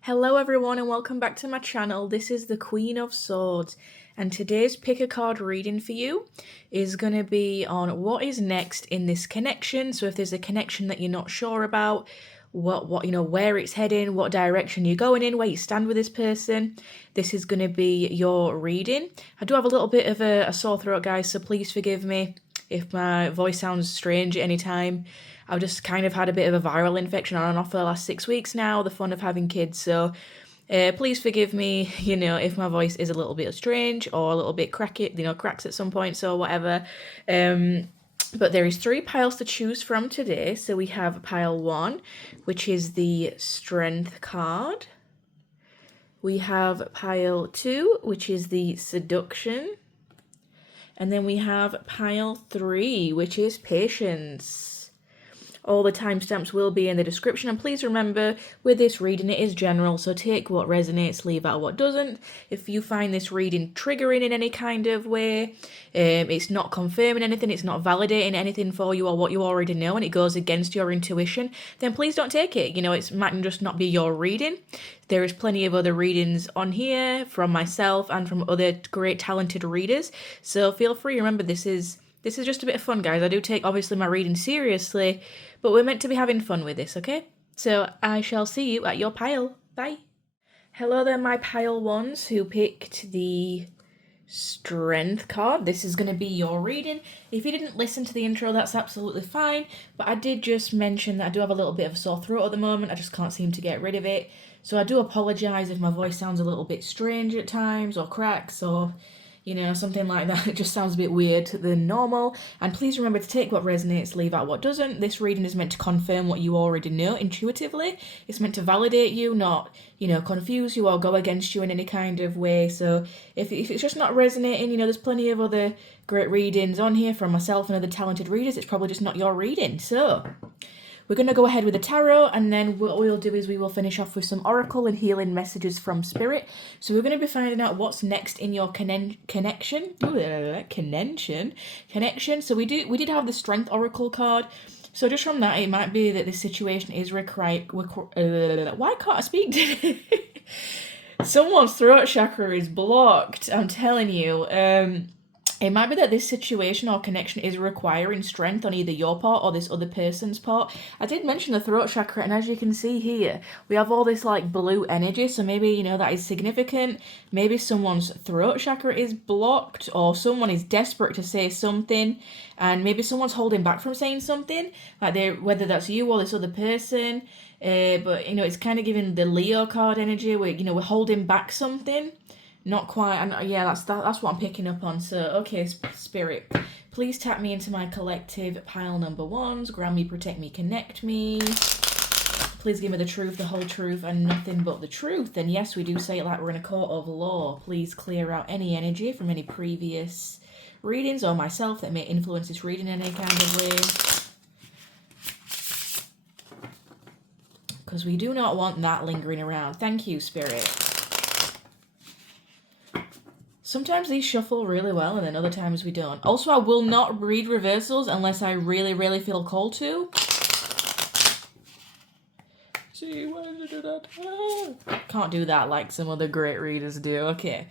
Hello everyone and welcome back to my channel. This is the Queen of Swords and today's pick a card reading for you is going to be on what is next in this connection. So if there's a connection that you're not sure about, where it's heading, what direction you're going in, where you stand with this person, this is going to be your reading. I do have a little bit of a sore throat, guys, so please forgive me if my voice sounds strange at any time. I've just kind of had a bit of a viral infection on and off for the last 6 weeks now, the fun of having kids, so please forgive me, if my voice is a little bit strange or a little bit cracks at some points or whatever. But there is 3 piles to choose from today. So we have pile 1, which is the Strength card. We have pile 2, which is the Seduction. And then we have pile 3, which is Patience. All the timestamps will be in the description, and please remember, with this reading, it is general, so take what resonates, leave out what doesn't. If you find this reading triggering in any kind of way, it's not confirming anything, it's not validating anything for you or what you already know, and it goes against your intuition, then please don't take it. It might just not be your reading. There is plenty of other readings on here from myself and from other great talented readers, so feel free. Remember, this is just a bit of fun, guys. I do take, obviously, my reading seriously, but we're meant to be having fun with this, okay? So I shall see you at your pile. Bye. Hello there, my pile ones who picked the Strength card. This is going to be your reading. If you didn't listen to the intro, that's absolutely fine, but I did just mention that I do have a little bit of a sore throat at the moment. I just can't seem to get rid of it. So I do apologise if my voice sounds a little bit strange at times or cracks or something like that. It just sounds a bit weird than normal. And please remember to take what resonates, leave out what doesn't. This reading is meant to confirm what you already know intuitively. It's meant to validate you, not, confuse you or go against you in any kind of way. So if it's just not resonating, there's plenty of other great readings on here from myself and other talented readers. It's probably just not your reading. So we're going to go ahead with the tarot, and then what we'll do is we will finish off with some oracle and healing messages from spirit. So we're going to be finding out what's next in your connection. So we did have the Strength oracle card. So just from that, it might be that this situation is why can't I speak today? Someone's throat chakra is blocked, I'm telling you. It might be that this situation or connection is requiring strength on either your part or this other person's part. I did mention the throat chakra, and as you can see here, we have all this like blue energy, so maybe, that is significant. Maybe someone's throat chakra is blocked, or someone is desperate to say something, and maybe someone's holding back from saying something, like whether that's you or this other person. But, it's kind of giving the Leo card energy where, we're holding back something. Not quite, and yeah, that's what I'm picking up on. So, okay, Spirit, please tap me into my collective pile number 1s. Grant me, protect me, connect me. Please give me the truth, the whole truth, and nothing but the truth. And yes, we do say it like we're in a court of law. Please clear out any energy from any previous readings or myself that may influence this reading in any kind of way. Because we do not want that lingering around. Thank you, Spirit. Sometimes these shuffle really well, and then other times we don't. Also, I will not read reversals unless I really, really feel called to. See, why did you do that? Can't do that like some other great readers do. Okay.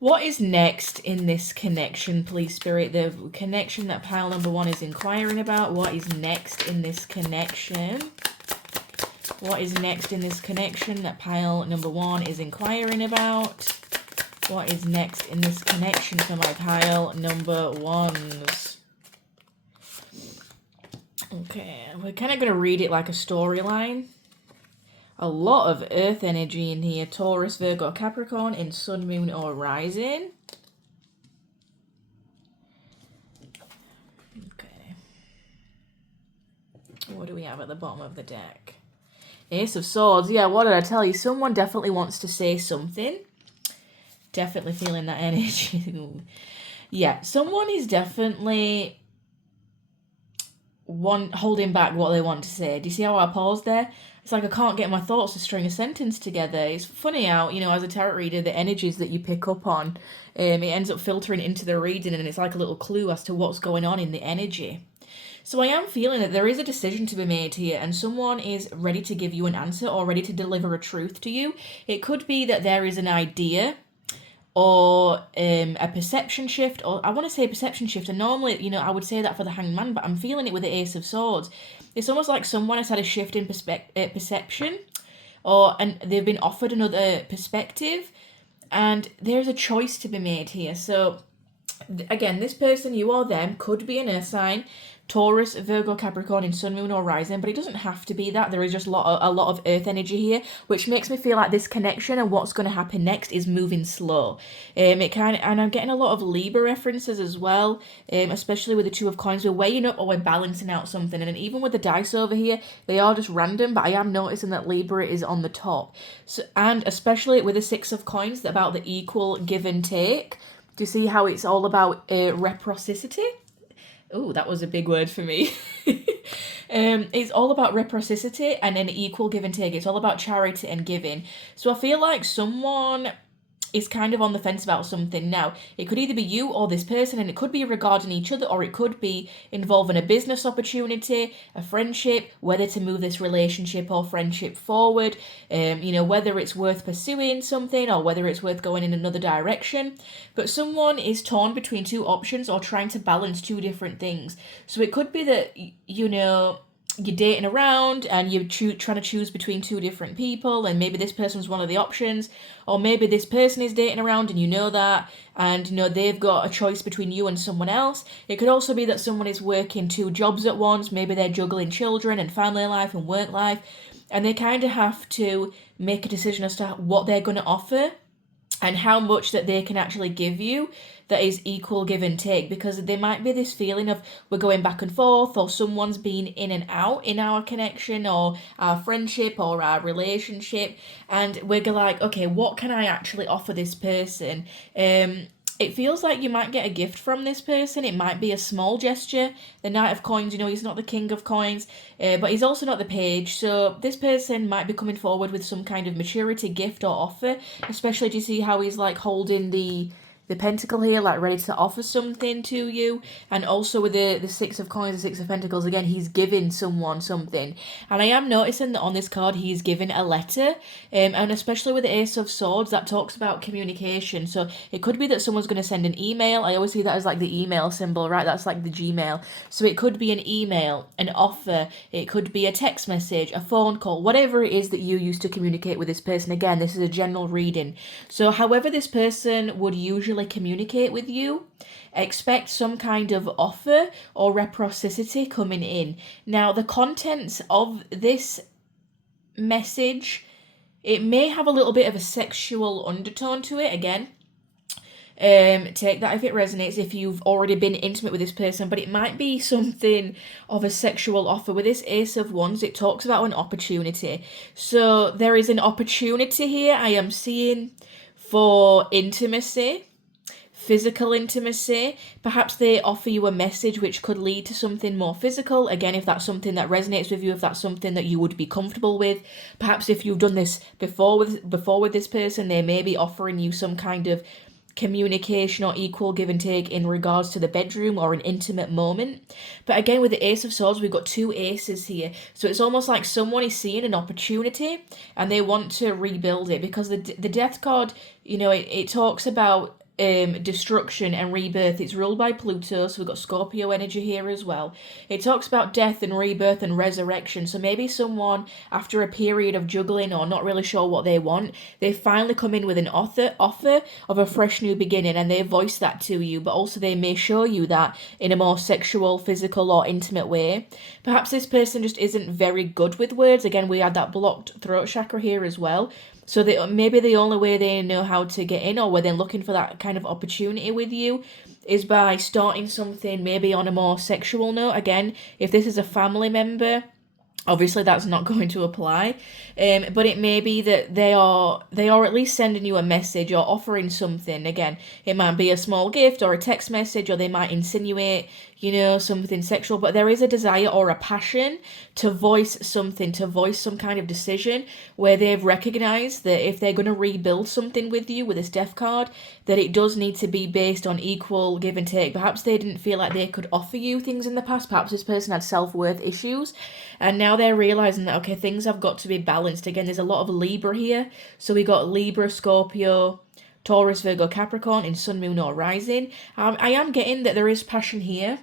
What is next in this connection, please, Spirit? The connection that pile number 1 is inquiring about. What is next in this connection? What is next in this connection that pile number 1 is inquiring about? What is next in this connection for my pile number 1s? Okay, we're kind of going to read it like a storyline. A lot of earth energy in here. Taurus, Virgo, Capricorn in sun, moon, or rising. Okay. What do we have at the bottom of the deck? Ace of Swords. Yeah, what did I tell you? Someone definitely wants to say something. Definitely feeling that energy. Yeah, someone is definitely holding back what they want to say. Do you see how I paused there? It's like I can't get my thoughts to string a sentence together. It's funny how, as a tarot reader, the energies that you pick up on, it ends up filtering into the reading, and it's like a little clue as to what's going on in the energy. So I am feeling that there is a decision to be made here, and someone is ready to give you an answer or ready to deliver a truth to you. It could be that there is an idea or a perception shift, or I want to say a perception shift, and normally, I would say that for the Hanged Man, but I'm feeling it with the Ace of Swords. It's almost like someone has had a shift in perception, and they've been offered another perspective, and there's a choice to be made here. So again, this person, you or them, could be an earth sign, Taurus, Virgo, Capricorn in Sun, Moon or Rising, but it doesn't have to be that. There is just a lot of earth energy here, which makes me feel like this connection and what's going to happen next is moving slow. And I'm getting a lot of Libra references as well, especially with the Two of Coins. We're weighing up or we're balancing out something, and even with the dice over here, they are just random, but I am noticing that Libra is on the top. So, and especially with the Six of Coins, about the equal give and take. Do you see how it's all about reciprocity? Oh, that was a big word for me. It's all about reciprocity and an equal give and take. It's all about charity and giving. So I feel like someone is kind of on the fence about something now. It could either be you or this person, and it could be regarding each other, or it could be involving a business opportunity, a friendship, whether to move this relationship or friendship forward, whether it's worth pursuing something or whether it's worth going in another direction. But someone is torn between two options or trying to balance two different things. So it could be that, you're dating around and you're trying to choose between two different people, and maybe this person's one of the options, or maybe this person is dating around and you know that, and they've got a choice between you and someone else. It could also be that someone is working two jobs at once. Maybe they're juggling children and family life and work life, and they kind of have to make a decision as to what they're going to offer and how much that they can actually give you that is equal give and take, because there might be this feeling of we're going back and forth, or someone's been in and out in our connection or our friendship or our relationship, and we're like, okay, what can I actually offer this person? It feels like you might get a gift from this person. It might be a small gesture. The Knight of Coins, he's not the King of Coins, but he's also not the Page. So this person might be coming forward with some kind of maturity gift or offer, especially do you see how he's like holding the pentacle here, like ready to offer something to you. And also with the Six of Coins, the Six of Pentacles, again, he's giving someone something. And I am noticing that on this card, he's given a letter. And especially with the Ace of Swords, that talks about communication. So it could be that someone's going to send an email. I always see that as like the email symbol, right? That's like the Gmail. So it could be an email, an offer. It could be a text message, a phone call, whatever it is that you use to communicate with this person. Again, this is a general reading. So however this person would usually communicate with you, expect some kind of offer or reciprocity coming in. Now, the contents of this message, it may have a little bit of a sexual undertone to it. Again, take that if it resonates, if you've already been intimate with this person, but it might be something of a sexual offer. With this Ace of Wands, it talks about an opportunity. So there is an opportunity here I am seeing for intimacy, physical intimacy. Perhaps they offer you a message which could lead to something more physical. Again, if that's something that resonates with you, if that's something that you would be comfortable with. Perhaps if you've done this before with this person, they may be offering you some kind of communication or equal give and take in regards to the bedroom or an intimate moment. But again, with the Ace of Swords, we've got two aces here. So it's almost like someone is seeing an opportunity and they want to rebuild it, because the Death card, it talks about destruction and rebirth. It's ruled by Pluto, so we've got Scorpio energy here as well. It talks about death and rebirth and resurrection. So maybe someone, after a period of juggling or not really sure what they want, they finally come in with an offer of a fresh new beginning, and they voice that to you, but also they may show you that in a more sexual, physical or intimate way. Perhaps this person just isn't very good with words. Again, we had that blocked throat chakra here as well. So maybe the only way they know how to get in, or where they're looking for that kind of opportunity with you, is by starting something maybe on a more sexual note. Again, if this is a family member Obviously, that's not going to apply, but it may be that they are at least sending you a message or offering something. Again, it might be a small gift or a text message, or they might insinuate, something sexual. But there is a desire or a passion to voice something, to voice some kind of decision where they've recognized that if they're going to rebuild something with you with this death card, that it does need to be based on equal give and take. Perhaps they didn't feel like they could offer you things in the past. Perhaps this person had self-worth issues, and now they're realizing that, okay, things have got to be balanced. Again, there's a lot of Libra here. So we got Libra, Scorpio, Taurus, Virgo, Capricorn in Sun, Moon, or Rising. I am getting that there is passion here,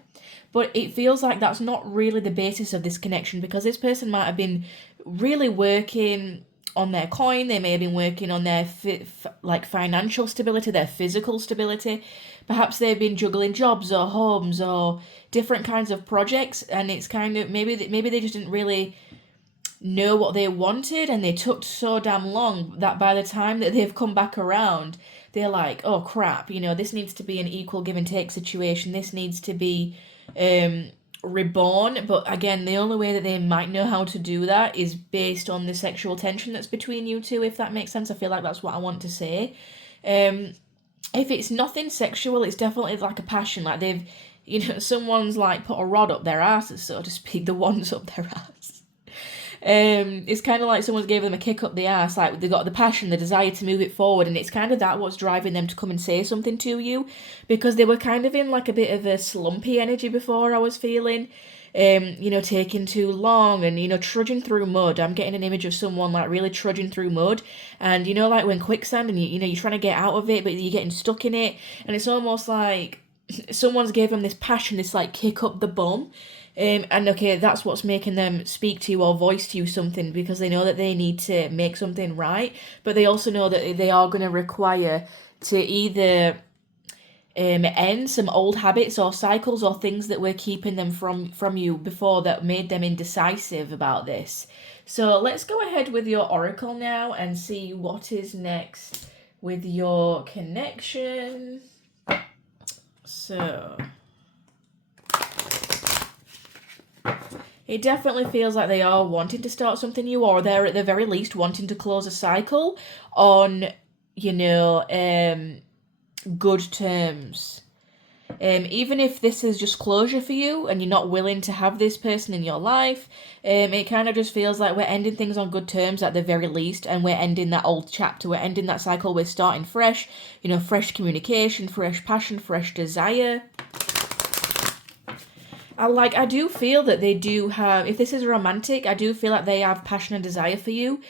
but it feels like that's not really the basis of this connection, because this person might have been really working on their coin. They may have been working on their financial stability, their physical stability. Perhaps they've been juggling jobs or homes or different kinds of projects, and it's kind of maybe they just didn't really know what they wanted, and they took so damn long that by the time that they've come back around, they're like, oh crap, this needs to be an equal give and take situation. This needs to be reborn. But again, the only way that they might know how to do that is based on the sexual tension that's between you two, if that makes sense. I feel like that's what I want to say. If it's nothing sexual, it's definitely like a passion. Like they've, someone's like put a rod up their ass, so to speak, the one's up their ass. It's kind of like someone's gave them a kick up the ass, like they got the passion, the desire to move it forward, and it's kind of that what's driving them to come and say something to you, because they were kind of in like a bit of a slumpy energy before, I was feeling, taking too long and, trudging through mud. I'm getting an image of someone like really trudging through mud, and like when quicksand, and you're trying to get out of it, but you're getting stuck in it, and it's almost like someone's gave them this passion, this like kick up the bum. And okay, that's what's making them speak to you or voice to you something, because they know that they need to make something right, but they also know that they are going to require to either end some old habits or cycles or things that were keeping them from you before, that made them indecisive about this. So let's go ahead with your oracle now and see what is next with your connection. So it definitely feels like they are wanting to start something new, or they're at the very least wanting to close a cycle on, good terms. Even if this is just closure for you and you're not willing to have this person in your life, it kind of just feels like we're ending things on good terms at the very least, and we're ending that old chapter, we're ending that cycle, we're starting fresh, fresh communication, fresh passion, fresh desire. I do feel that they do have, if this is romantic, I do feel like they have passion and desire for you,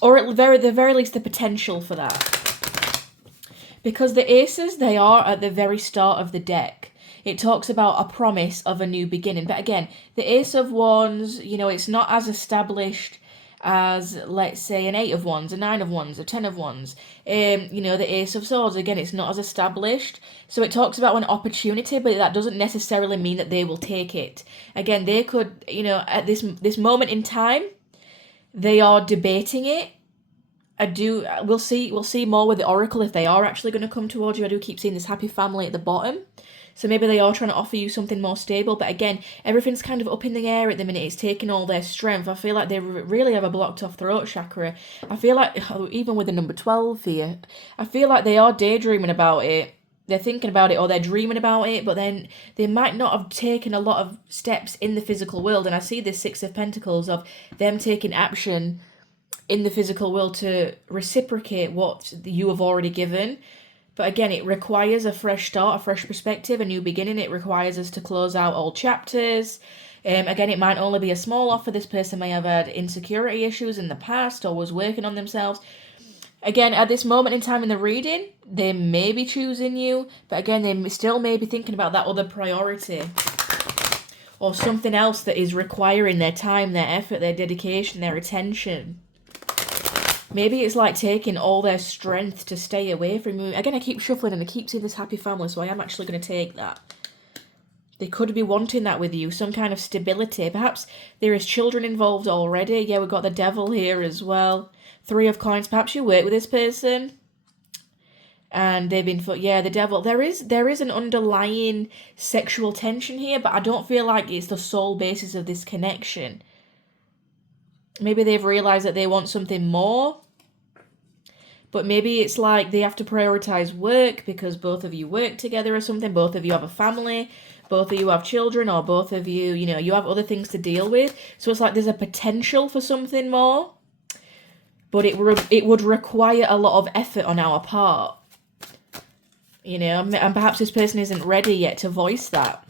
or at the very least the potential for that. Because the aces, they are at the very start of the deck. It talks about a promise of a new beginning. But again, the ace of wands, it's not as established as, let's say, an 8 of wands, a 9 of wands, a 10 of wands. The ace of swords, again, it's not as established. So it talks about an opportunity, but that doesn't necessarily mean that they will take it. Again, they could, at this moment in time, they are debating it. We'll see more with the oracle if they are actually going to come towards you. I do keep seeing this happy family at the bottom. So maybe they are trying to offer you something more stable. But again, everything's kind of up in the air at the minute. It's taking all their strength. I feel like they really have a blocked off throat chakra. I feel like, even with the number 12 here, I feel like they are daydreaming about it. They're thinking about it, or they're dreaming about it, but then they might not have taken a lot of steps in the physical world. And I see this 6 of Pentacles of them taking action in the physical world to reciprocate what you have already given. But again, it requires a fresh start, a fresh perspective, a new beginning. It requires us to close out old chapters. Again, it might only be a small offer. This person may have had insecurity issues in the past or was working on themselves. Again, at this moment in time in the reading, they may be choosing you, but again, they still may be thinking about that other priority or something else that is requiring their time, their effort, their dedication, their attention. Maybe it's like taking all their strength to stay away from you. Again, I keep shuffling and I keep seeing this happy family, so I am actually going to take that. They could be wanting that with you, some kind of stability. Perhaps there is children involved already. Yeah, we've got the devil here as well. 3 of coins. Perhaps you work with this person and they've been, the devil. There is an underlying sexual tension here, but I don't feel like it's the sole basis of this connection. Maybe they've realized that they want something more. But maybe it's like they have to prioritize work because both of you work together or something. Both of you have a family. Both of you have children, or both of you, you know, you have other things to deal with. So it's like there's a potential for something more. But it would require a lot of effort on our part. You know, and perhaps this person isn't ready yet to voice that.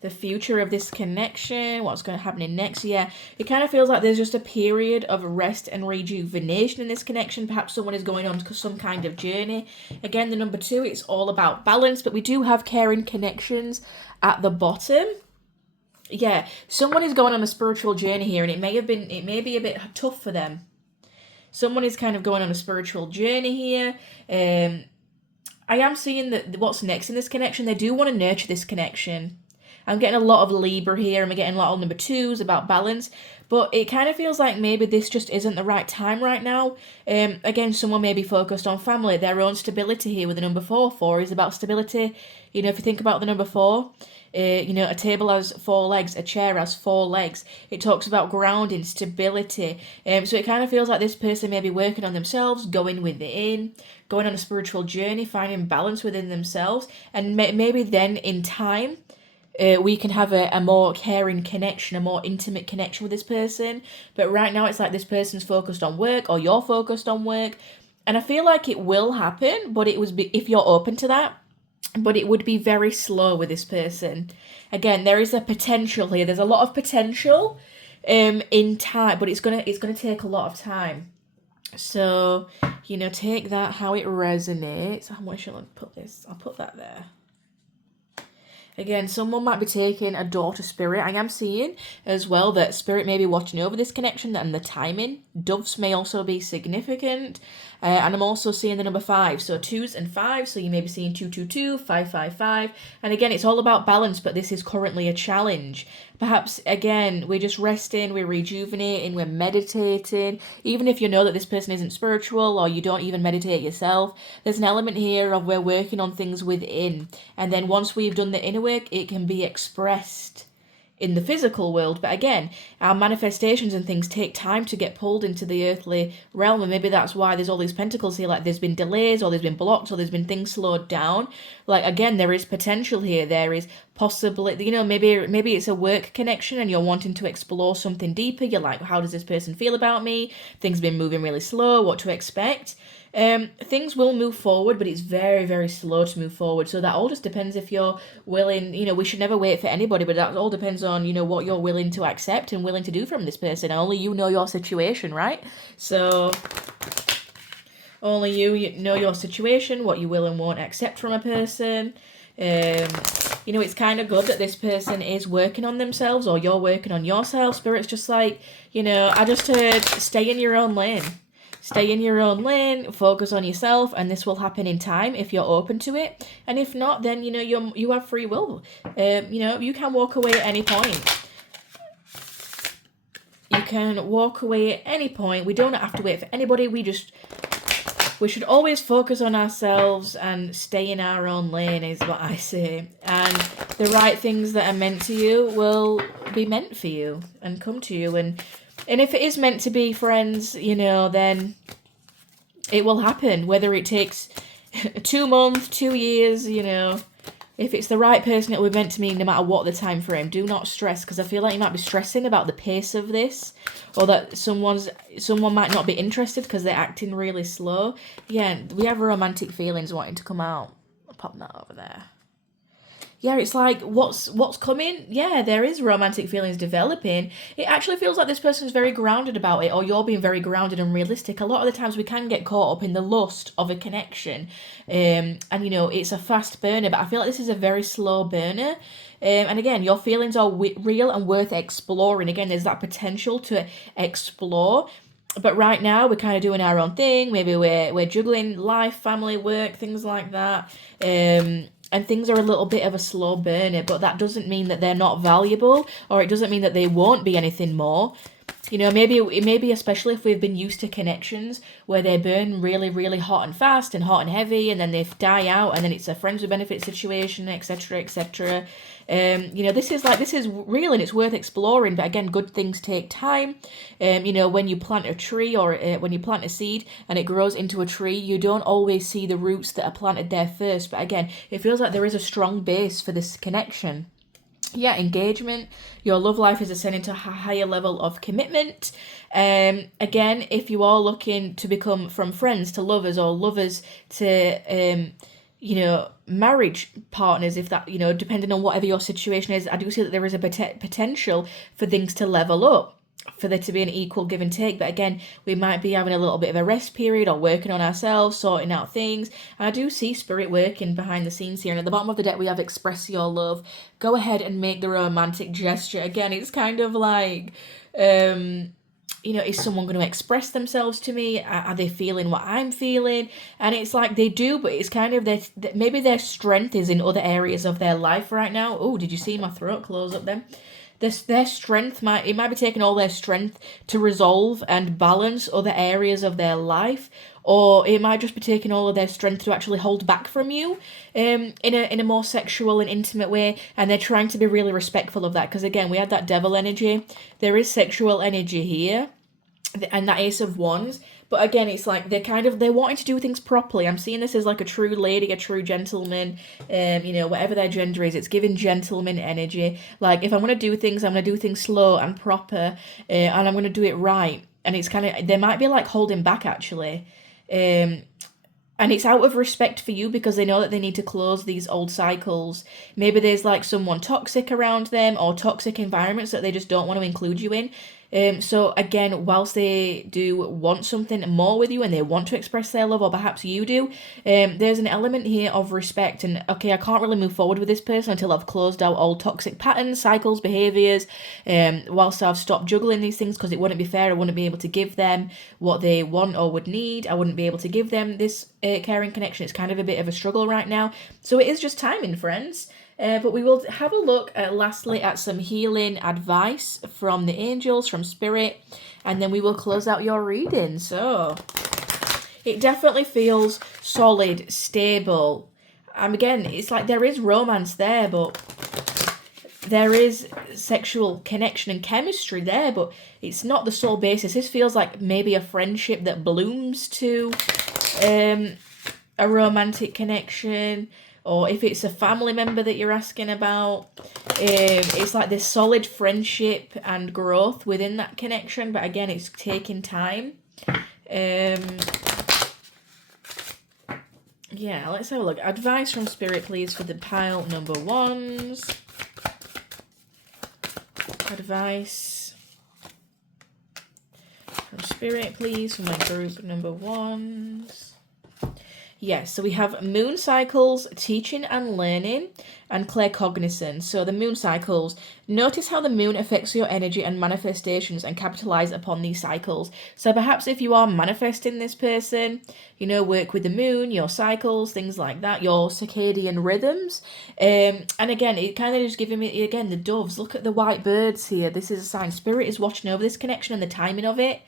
The future of this connection, what's going to happen in next year. It kind of feels like there's just a period of rest and rejuvenation in this connection. Perhaps someone is going on some kind of journey. Again, the number 2, it's all about balance, but we do have caring connections at the bottom. Yeah, someone is going on a spiritual journey here, and it may be a bit tough for them. Someone is kind of going on a spiritual journey here. I am seeing that what's next in this connection, they do want to nurture this connection. I'm getting a lot of Libra here. I'm getting a lot of number 2s about balance. But it kind of feels like maybe this just isn't the right time right now. Again, someone may be focused on family, their own stability here with the number 4. 4 is about stability. You know, if you think about the number 4, you know, a table has 4 legs, a chair has 4 legs. It talks about grounding, stability. So it kind of feels like this person may be working on themselves, going within, going on a spiritual journey, finding balance within themselves. And maybe then in time, we can have a more caring connection, a more intimate connection with this person. But right now it's like this person's focused on work, or you're focused on work. And I feel like it will happen, but if you're open to that, but it would be very slow with this person. Again, there is a potential here. There's a lot of potential in time, but it's gonna take a lot of time. So, you know, take that how it resonates. How shall I put this? I'll put that there. Again, someone might be taking a daughter spirit. I am seeing as well that spirit may be watching over this connection and the timing. Doves may also be significant. And I'm also seeing the number 5. So 2s and 5s. So you may be seeing 222, 555. And again, it's all about balance, but this is currently a challenge. Perhaps, again, we're just resting, we're rejuvenating, we're meditating. Even if you know that this person isn't spiritual or you don't even meditate yourself, there's an element here of we're working on things within. And then once we've done the inner work, it can be expressed in the physical world. But again, our manifestations and things take time to get pulled into the earthly realm, and maybe that's why there's all these pentacles here, like there's been delays, or there's been blocks, or there's been things slowed down. Like, again, there is potential here. There is possibly, you know, maybe it's a work connection and you're wanting to explore something deeper. You're like, how does this person feel about me? Things have been moving really slow, what to expect. Things will move forward, but it's very, very slow to move forward. So that all just depends if you're willing. You know, we should never wait for anybody, but that all depends on, you know, what you're willing to accept and willing to do from this person. Only you know your situation, right? So only you know your situation, what you will and won't accept from a person. You know, it's kind of good that this person is working on themselves, or you're working on yourself. Spirit's just like, you know, I just heard stay in your own lane. Stay in your own lane, focus on yourself, and this will happen in time if you're open to it. And if not, then, you know, you have free will. You know, you can walk away at any point. You can walk away at any point. We don't have to wait for anybody. We should always focus on ourselves and stay in our own lane, is what I say. And the right things that are meant to you will be meant for you and come to you. And if it is meant to be, friends, you know, then it will happen. Whether it takes 2 months, 2 years, you know, if it's the right person, it will be meant to me no matter what the time frame. Do not stress, because I feel like you might be stressing about the pace of this, or that someone might not be interested because they're acting really slow. Yeah, we have romantic feelings wanting to come out. I'll pop that over there. Yeah, it's like, what's coming? Yeah, there is romantic feelings developing. It actually feels like this person's very grounded about it, or you're being very grounded and realistic. A lot of the times we can get caught up in the lust of a connection. And, you know, it's a fast burner, but I feel like this is a very slow burner. And again, your feelings are real and worth exploring. Again, there's that potential to explore. But right now, we're kind of doing our own thing. Maybe we're juggling life, family, work, things like that. And things are a little bit of a slow burner, but that doesn't mean that they're not valuable, or it doesn't mean that they won't be anything more. maybe especially if we've been used to connections where they burn really, really hot and fast and hot and heavy, and then they die out, and then it's a friends with benefit situation, etc., etc. This is real and it's worth exploring. But again, good things take time. When you plant a tree or when you plant a seed and it grows into a tree, you don't always see the roots that are planted there first. But again, it feels like there is a strong base for this connection. Yeah, engagement. Your love life is ascending to a higher level of commitment. Again, if you are looking to become from friends to lovers or lovers to marriage partners, if that, depending on whatever your situation is, I do see that there is a potential for things to level up, for there to be an equal give and take. But again, we might be having a little bit of a rest period or working on ourselves, sorting out things. And I do see spirit working behind the scenes here. And at the bottom of the deck, we have express your love. Go ahead and make the romantic gesture. Again, it's kind of like, is someone going to express themselves to me? Are they feeling what I'm feeling? And it's like they do, but it's kind of maybe their strength is in other areas of their life right now. Oh, did you see my throat close up then? Their strength might be taking all their strength to resolve and balance other areas of their life, or it might just be taking all of their strength to actually hold back from you in a more sexual and intimate way, and they're trying to be really respectful of that, because again, we had that devil energy. There is sexual energy here, and that Ace of Wands. But again, it's like they're wanting to do things properly. I'm seeing this as like a true lady, a true gentleman, whatever their gender is, it's giving gentleman energy. Like, if I'm going to do things, I'm going to do things slow and proper, and I'm going to do it right. And it's kind of, they might be like holding back actually. And it's out of respect for you, because they know that they need to close these old cycles. Maybe there's like someone toxic around them, or toxic environments that they just don't want to include you in. So again, whilst they do want something more with you and they want to express their love, or perhaps you do, there's an element here of respect. And okay, I can't really move forward with this person until I've closed out all toxic patterns, cycles, behaviours, whilst I've stopped juggling these things, because it wouldn't be fair. I wouldn't be able to give them what they want or would need. I wouldn't be able to give them this caring connection. It's kind of a bit of a struggle right now. So it is just timing, friends. But we will have a look lastly at some healing advice from the angels, from spirit, and then we will close out your reading. So it definitely feels solid, stable. Again, it's like there is romance there, but there is sexual connection and chemistry there, but it's not the sole basis. This feels like maybe a friendship that blooms to a romantic connection. Or if it's a family member that you're asking about, it's like this solid friendship and growth within that connection. But again, it's taking time. Yeah, let's have a look. Advice from Spirit, please, for the pile number ones. Advice from Spirit, please, for my group number ones. Yes, so we have moon cycles, teaching and learning, and claircognizance. So the moon cycles, notice how the moon affects your energy and manifestations, and capitalize upon these cycles. So perhaps if you are manifesting this person, work with the moon, your cycles, things like that, your circadian rhythms. And again, it kind of just giving me, again, the doves. Look at the white birds here. This is a sign. Spirit is watching over this connection and the timing of it.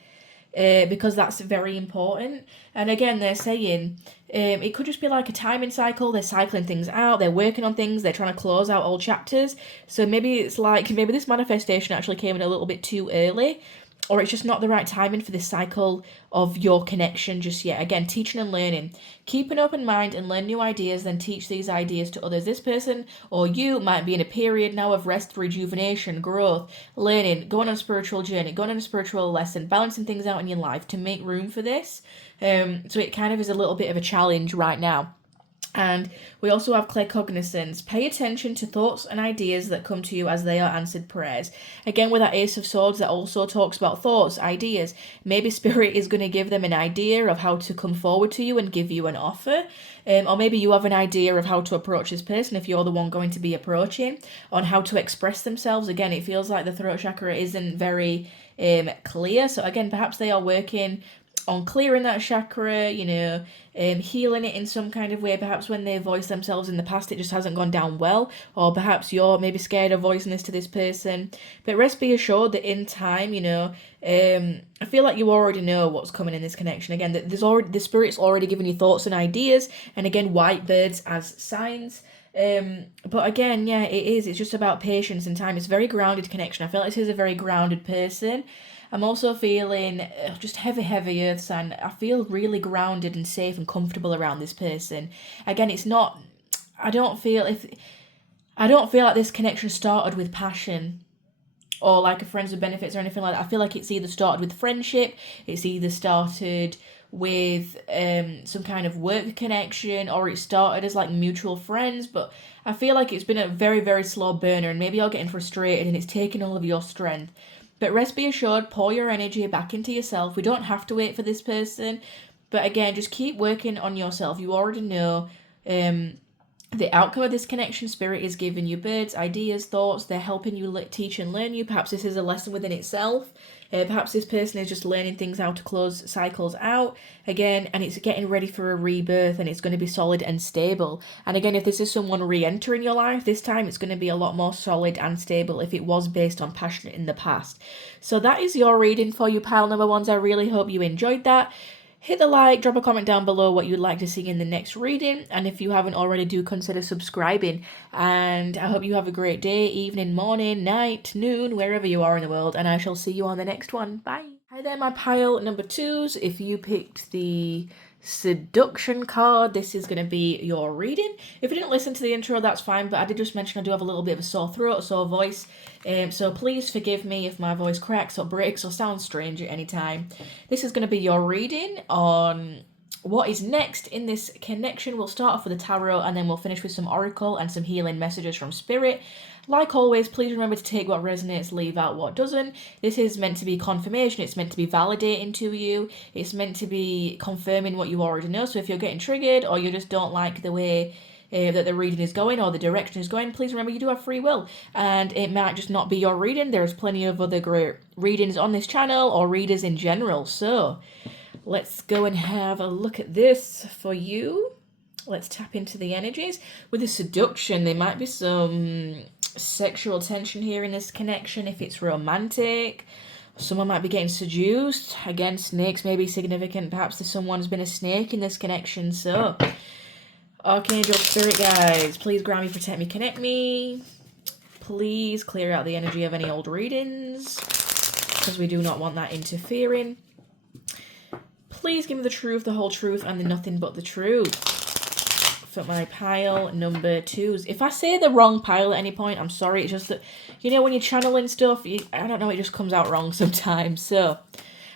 Because that's very important. And again, they're saying it could just be like a timing cycle. They're cycling things out, they're working on things, they're trying to close out old chapters. So maybe it's like, maybe this manifestation actually came in a little bit too early, or it's just not the right timing for this cycle of your connection just yet. Again, teaching and learning. Keep an open mind and learn new ideas, then teach these ideas to others. This person or you might be in a period now of rest, rejuvenation, growth, learning, going on a spiritual journey, going on a spiritual lesson, balancing things out in your life to make room for this. So it kind of is a little bit of a challenge right now. And we also have claircognizance. Pay attention to thoughts and ideas that come to you as they are answered prayers. Again, with that Ace of Swords, that also talks about thoughts, ideas. Maybe Spirit is going to give them an idea of how to come forward to you and give you an offer. Or maybe you have an idea of how to approach this person if you're the one going to be approaching, on how to express themselves. Again, it feels like the throat chakra isn't very clear. So again, perhaps they are working on clearing that chakra, healing it in some kind of way. Perhaps when they voice themselves in the past, it just hasn't gone down well, or perhaps you're maybe scared of voicing this to this person. But rest be assured that in time, I feel like you already know what's coming in this connection. Again, that the spirit's already given you thoughts and ideas, and again, white birds as signs. But again, yeah, it's just about patience and time. It's a very grounded connection. I feel like this is a very grounded person. I'm also feeling just heavy earth sign. I feel really grounded and safe and comfortable around this person. Again, it's not, I don't feel like this connection started with passion or like a friends with benefits or anything like that. I feel like it's either started with friendship, it's either started with some kind of work connection, or it started as like mutual friends. But I feel like it's been a very, very slow burner, and maybe you're getting frustrated and it's taking all of your strength. But rest be assured, pour your energy back into yourself. We don't have to wait for this person. But again, just keep working on yourself. You already know the outcome of this connection. Spirit is giving you birds, ideas, thoughts. They're helping you teach and learn you. Perhaps this is a lesson within itself. Perhaps this person is just learning things, how to close cycles out again, and it's getting ready for a rebirth, and it's going to be solid and stable. And again, if this is someone re-entering your life, this time it's going to be a lot more solid and stable if it was based on passion in the past. So that is your reading for you, pile number ones. I really hope you enjoyed that. Hit the like, drop a comment down below what you'd like to see in the next reading. And if you haven't already, do consider subscribing. And I hope you have a great day, evening, morning, night, noon, wherever you are in the world. And I shall see you on the next one. Bye. Hi there, my pile number twos. If you picked the seduction card, this is going to be your reading. If you didn't listen to the intro, that's fine, but I did just mention I do have a little bit of a sore throat, sore voice, so please forgive me if my voice cracks or breaks or sounds strange at any time. This is going to be your reading on what is next in this connection. We'll start off with the tarot, and then we'll finish with some oracle and some healing messages from spirit. Like always, please remember to take what resonates, leave out what doesn't. This is meant to be confirmation. It's meant to be validating to you. It's meant to be confirming what you already know. So if you're getting triggered, or you just don't like the way that the reading is going or the direction is going, please remember you do have free will, and it might just not be your reading. There's plenty of other great readings on this channel, or readers in general. So let's go and have a look at this for you. Let's tap into the energies. With the seduction, there might be some sexual tension here in this connection if it's romantic. Someone might be getting seduced. Again, snakes may be significant. Perhaps someone's been a snake in this connection. So, Archangel, Spirit guides, please grant me, protect me, connect me. Please clear out the energy of any old readings, because we do not want that interfering. Please give me the truth, the whole truth, and the nothing but the truth for my pile number twos. If I say the wrong pile at any point, I'm sorry. It's just that, when you're channeling stuff, I don't know, it just comes out wrong sometimes. So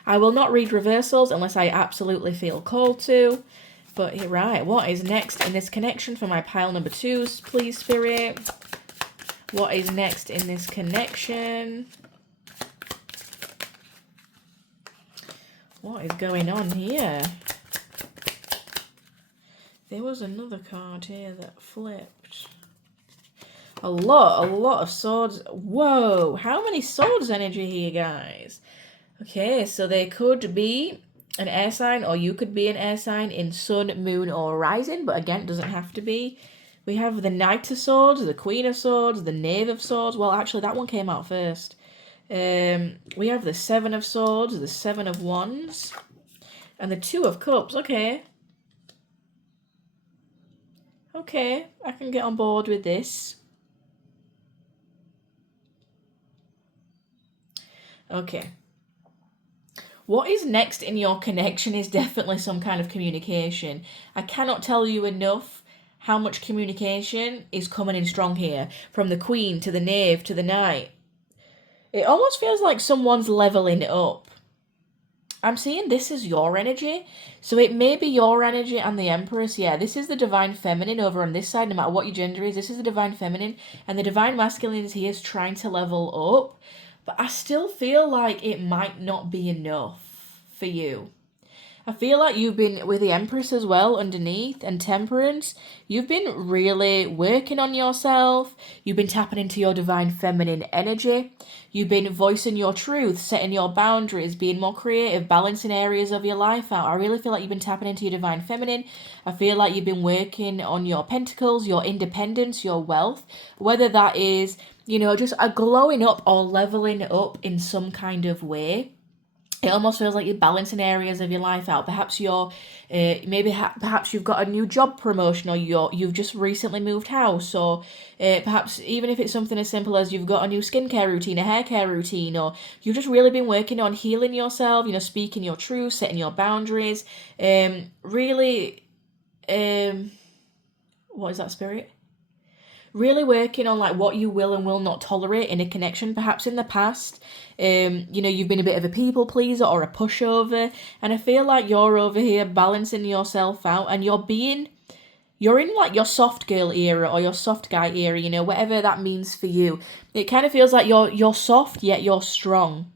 I will not read reversals unless I absolutely feel called to. But right, what is next in this connection for my pile number twos, please, Spirit? What is next in this connection? What is going on here? There was another card here that flipped. A lot of swords. Whoa, how many swords energy here, guys? Okay, so they could be an air sign, or you could be an air sign in sun, moon, or rising, but again, it doesn't have to be. We have the Knight of Swords, the Queen of Swords, the Knave of Swords. Well, actually, that one came out first. We have the Seven of Swords, the Seven of Wands, and the Two of Cups. Okay. Okay, I can get on board with this. Okay. What is next in your connection is definitely some kind of communication. I cannot tell you enough how much communication is coming in strong here. From the Queen to the Knave to the Knight. It almost feels like someone's leveling up. I'm seeing this is your energy. So it may be your energy and the Empress. Yeah, this is the Divine Feminine over on this side, no matter what your gender is. This is the Divine Feminine. And the Divine Masculine is here trying to level up. But I still feel like it might not be enough for you. I feel like you've been with the Empress as well underneath and Temperance. You've been really working on yourself. You've been tapping into your divine feminine energy. You've been voicing your truth, setting your boundaries, being more creative, balancing areas of your life out. I really feel like you've been tapping into your divine feminine. I feel like you've been working on your pentacles, your independence, your wealth, whether that is, just a glowing up or leveling up in some kind of way. It almost feels like you're balancing areas of your life out. Perhaps perhaps you've got a new job promotion, or you've just recently moved house, or perhaps even if it's something as simple as you've got a new skincare routine, a hair care routine, or you've just really been working on healing yourself. Speaking your truth, setting your boundaries. Really, what is that, spirit? Really working on like what you will and will not tolerate in a connection. Perhaps in the past, you've been a bit of a people pleaser or a pushover, and I feel like you're over here balancing yourself out, and you're in like your soft girl era or your soft guy era, whatever that means for you. It kind of feels like you're soft yet you're strong.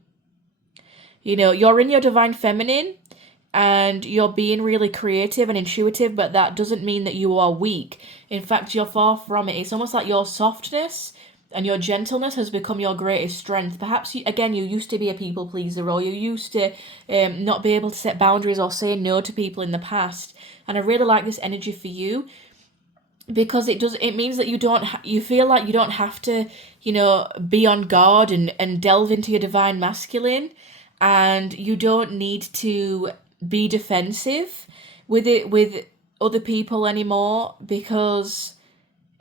You're in your divine feminine, and you're being really creative and intuitive, but that doesn't mean that you are weak. In fact, you're far from it. It's almost like your softness and your gentleness has become your greatest strength. Perhaps, you used to be a people pleaser, or you used to not be able to set boundaries or say no to people in the past. And I really like this energy for you, because it means that you feel like you don't have to, be on guard and delve into your divine masculine, and you don't need to be defensive with other people anymore, because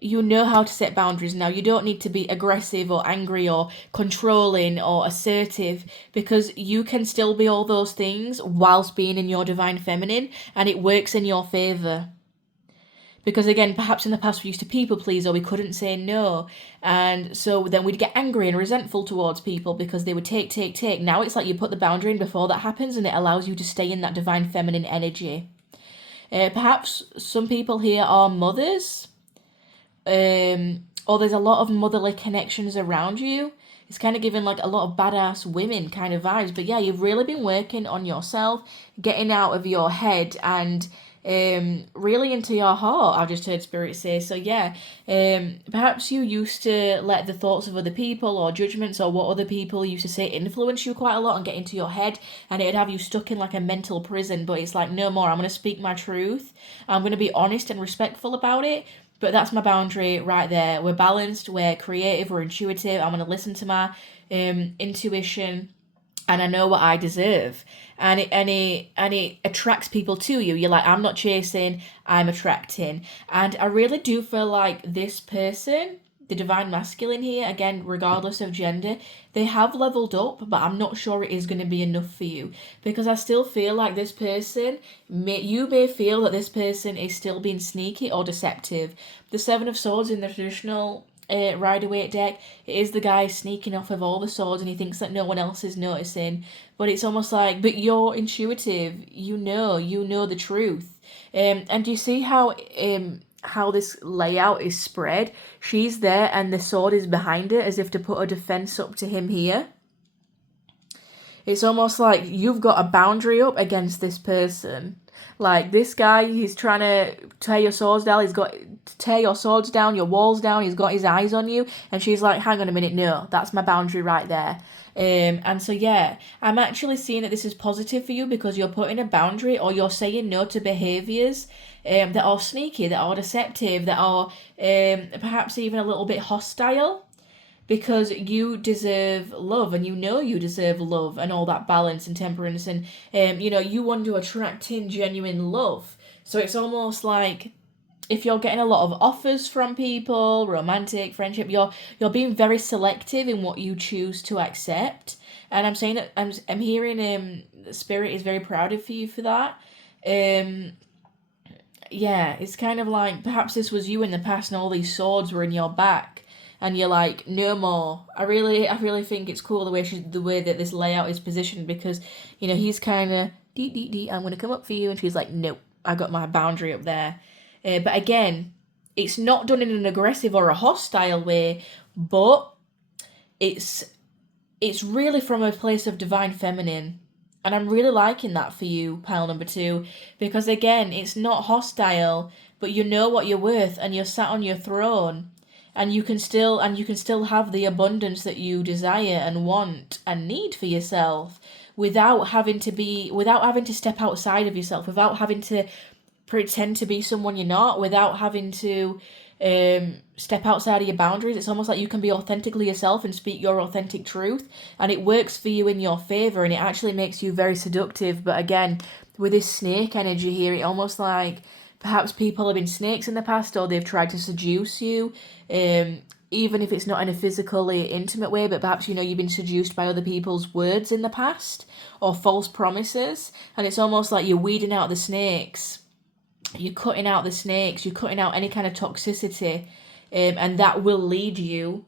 you know how to set boundaries now. You don't need to be aggressive or angry or controlling or assertive, because you can still be all those things whilst being in your divine feminine, and it works in your favor. Because again, perhaps in the past we used to people please, or we couldn't say no, and so then we'd get angry and resentful towards people because they would take. Now it's like you put the boundary in before that happens, and it allows you to stay in that divine feminine energy. Perhaps some people here are mothers, or there's a lot of motherly connections around you. It's kind of giving like a lot of badass women kind of vibes. But yeah, you've really been working on yourself, getting out of your head, and really into your heart, I just heard spirit say. So yeah, perhaps you used to let the thoughts of other people or judgments or what other people used to say influence you quite a lot and get into your head, and it'd have you stuck in like a mental prison. But it's like, no more. I'm going to speak my truth. I'm going to be honest and respectful about it. But that's my boundary right there. We're balanced, we're creative, we're intuitive. I'm going to listen to my intuition, and I know what I deserve. And it attracts people to you. You're like, I'm not chasing, I'm attracting. And I really do feel like this person, the divine masculine here, again, regardless of gender, they have leveled up, but I'm not sure it is going to be enough for you, because I still feel like this person, you may feel that this person is still being sneaky or deceptive. The Seven of Swords in the traditional Rider-Waite deck, it is the guy sneaking off of all the swords, and he thinks that no one else is noticing, but it's almost like, but you're intuitive, you know the truth. And do you see how this layout is spread? She's there and the sword is behind her, as if to put a defense up to him here. It's almost like you've got a boundary up against this person. Like, this guy, he's trying to tear your swords down. He's got to tear your swords down, your walls down. He's got his eyes on you. And she's like, hang on a minute, no, that's my boundary right there. And so, yeah, I'm actually seeing that this is positive for you, because you're putting a boundary, or you're saying no to behaviours that are sneaky, that are deceptive, that are perhaps even a little bit hostile. Because you deserve love, and you deserve love and all that balance and temperance, and you want to attract in genuine love. So it's almost like, if you're getting a lot of offers from people, romantic, friendship, you're being very selective in what you choose to accept. And I'm saying that I'm hearing Spirit is very proud of you for that. Yeah, it's kind of like, perhaps this was you in the past, and all these swords were in your back. And you're like, no more. I really think it's cool the way that this layout is positioned, because he's kind of I'm gonna come up for you, and she's like, nope, I got my boundary up there. But again, it's not done in an aggressive or a hostile way, but it's really from a place of divine feminine. And I'm really liking that for you, pile number 2, because again, it's not hostile, but you know what you're worth and you're sat on your throne, and you can still have the abundance that you desire and want and need for yourself without having to step outside of yourself, without having to pretend to be someone you're not, without having to step outside of your boundaries. It's almost like you can be authentically yourself and speak your authentic truth, and it works for you in your favor, and it actually makes you very seductive. But again, with this snake energy here, it almost like perhaps people have been snakes in the past, or they've tried to seduce you, even if it's not in a physically intimate way, but perhaps, you know, you've been seduced by other people's words in the past or false promises, and it's almost like you're weeding out the snakes. You're cutting out the snakes, you're cutting out any kind of toxicity, and that will lead you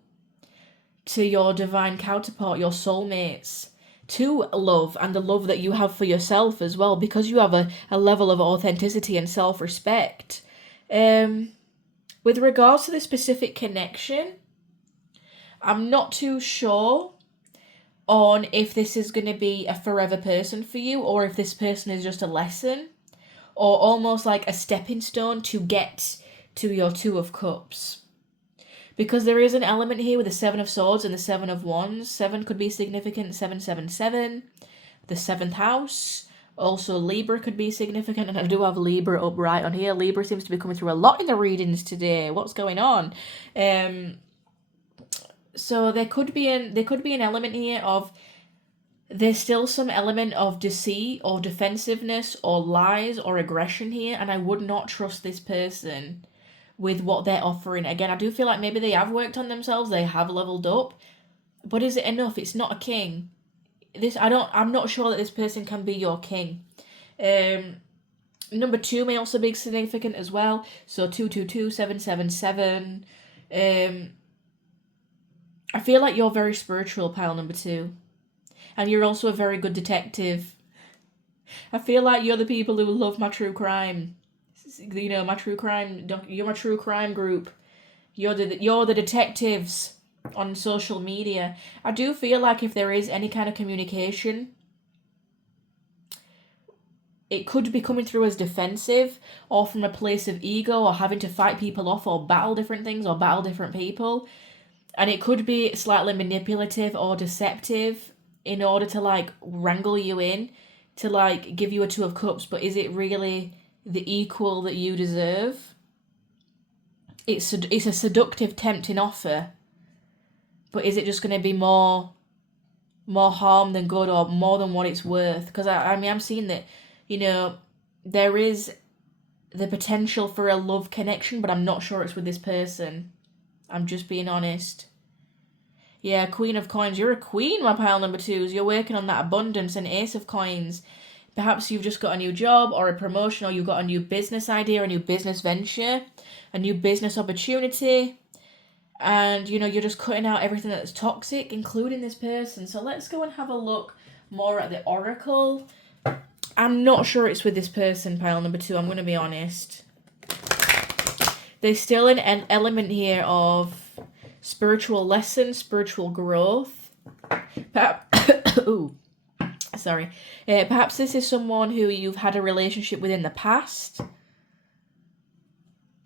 to your divine counterpart, your soulmates, to love, and the love that you have for yourself as well, because you have a level of authenticity and self-respect. With regards to the specific connection, I'm not too sure on if this is going to be a forever person for you, or if this person is just a lesson, or almost like a stepping stone to get to your Two of Cups. Because there is an element here with the Seven of Swords and the Seven of Wands. 7 could be significant, 777, the 7th house. Also Libra could be significant, and I do have Libra upright on here. Libra seems to be coming through a lot in the readings today. What's going on? So there could be an element here of, there's still some element of deceit or defensiveness or lies or aggression here, and I would not trust this person with what they're offering. Again, I do feel like maybe they have worked on themselves, they have leveled up, but is it enough? It's not a king. I'm not sure that this person can be your king. Number 2 may also be significant as well. So 222, 777. I feel like you're very spiritual, pile number 2. And you're also a very good detective. I feel like you're the people who love my true crime. You know, you're my true crime group. You're the detectives on social media. I do feel like if there is any kind of communication, it could be coming through as defensive, or from a place of ego, or having to fight people off, or battle different things, or battle different people. And it could be slightly manipulative or deceptive in order to like wrangle you in, to like give you a Two of Cups, but is it really the equal that you deserve? It's a seductive, tempting offer, but is it just going to be more harm than good, or more than what it's worth? Because I mean, I'm seeing that, you know, there is the potential for a love connection, but I'm not sure it's with this person. I'm just being honest. Yeah, Queen of Coins. You're a queen, my pile number 2s. You're working on that abundance. And Ace of Coins. Perhaps you've just got a new job or a promotion, or you've got a new business idea, a new business venture, a new business opportunity. And, you know, you're just cutting out everything that's toxic, including this person. So let's go and have a look more at the Oracle. I'm not sure it's with this person, pile number 2. I'm going to be honest. There's still an element here of spiritual lesson, spiritual growth. Perhaps this is someone who you've had a relationship with in the past.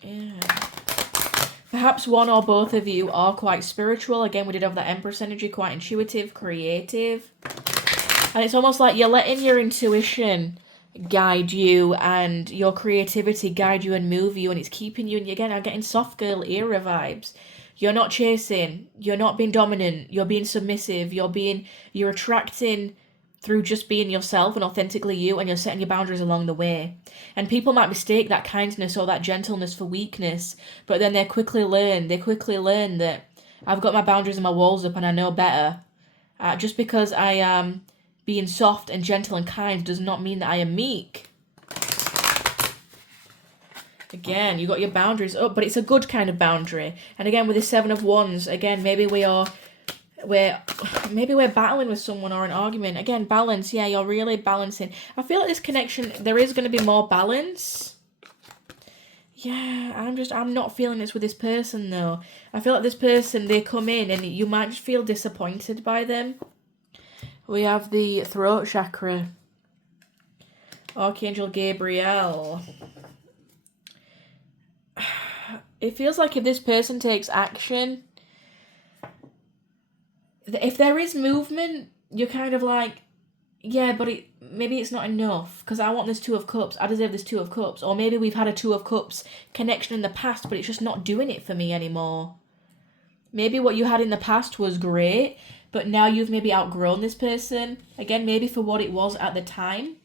Yeah. Perhaps one or both of you are quite spiritual. Again, we did have that Empress energy, quite intuitive, creative. And it's almost like you're letting your intuition guide you, and your creativity guide you and move you, and it's keeping you. And again, I'm getting soft girl era vibes. You're not chasing, you're not being dominant, you're being submissive, you're attracting through just being yourself and authentically you, and you're setting your boundaries along the way. And people might mistake that kindness or that gentleness for weakness, but then they quickly learn that I've got my boundaries and my walls up and I know better. Just because I am being soft and gentle and kind does not mean that I am meek. Again, you got your boundaries up, but it's a good kind of boundary. And again, with the 7 of Wands, again, maybe we're battling with someone or an argument. Again, balance. Yeah, you're really balancing. I feel like this connection, there is going to be more balance. Yeah, I'm not feeling this with this person though. I feel like this person, they come in and you might just feel disappointed by them. We have the throat chakra. Archangel Gabriel. It feels like if this person takes action, if there is movement, you're kind of like, yeah, but maybe it's not enough, because I want this Two of Cups. I deserve this Two of Cups. Or maybe we've had a Two of Cups connection in the past, but it's just not doing it for me anymore. Maybe what you had in the past was great, but now you've maybe outgrown this person. Again, maybe for what it was at the time.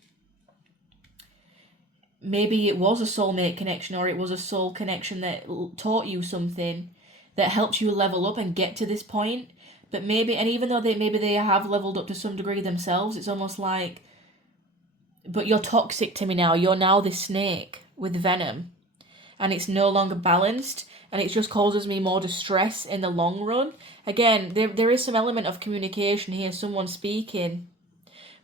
Maybe it was a soulmate connection, or it was a soul connection that taught you something, that helped you level up and get to this point. But maybe, and even though maybe they have leveled up to some degree themselves, it's almost like, but you're toxic to me now. You're now this snake with venom, and it's no longer balanced, and it just causes me more distress in the long run. Again, there is some element of communication here, someone speaking,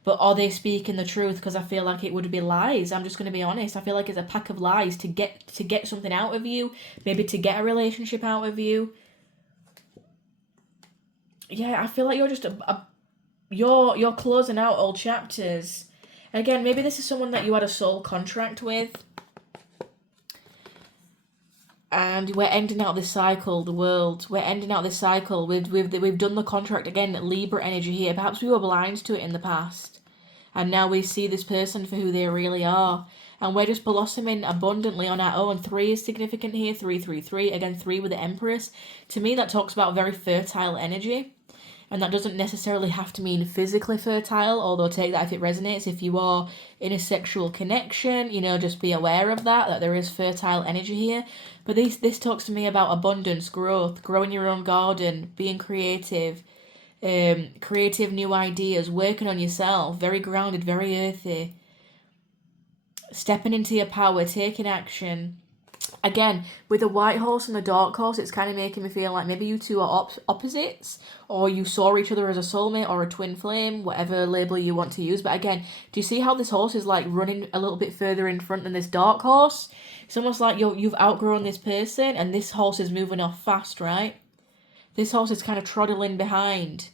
but are they speaking the truth? Because I feel like it would be lies. I'm just going to be honest. I feel like it's a pack of lies to get something out of you, maybe to get a relationship out of you. Yeah, I feel like you're just you're closing out old chapters. Again, maybe this is someone that you had a soul contract with, and we're ending out this cycle. The world, we're ending out this cycle. We've done the contract again. Libra energy here. Perhaps we were blind to it in the past, and now we see this person for who they really are, and we're just blossoming abundantly on our own. 3 is significant here. 333 again. 3 with the Empress. To me, that talks about very fertile energy. And that doesn't necessarily have to mean physically fertile, although take that if it resonates. If you are in a sexual connection, just be aware of that there is fertile energy here. But this talks to me about abundance, growth, growing your own garden, being creative, creative new ideas, working on yourself, very grounded, very earthy, stepping into your power, taking action. Again, with the white horse and the dark horse, it's kind of making me feel like maybe you two are opposites, or you saw each other as a soulmate or a twin flame, whatever label you want to use. But again, do you see how this horse is like running a little bit further in front than this dark horse? It's almost like you've outgrown this person, and this horse is moving off fast, right? This horse is kind of trotting behind.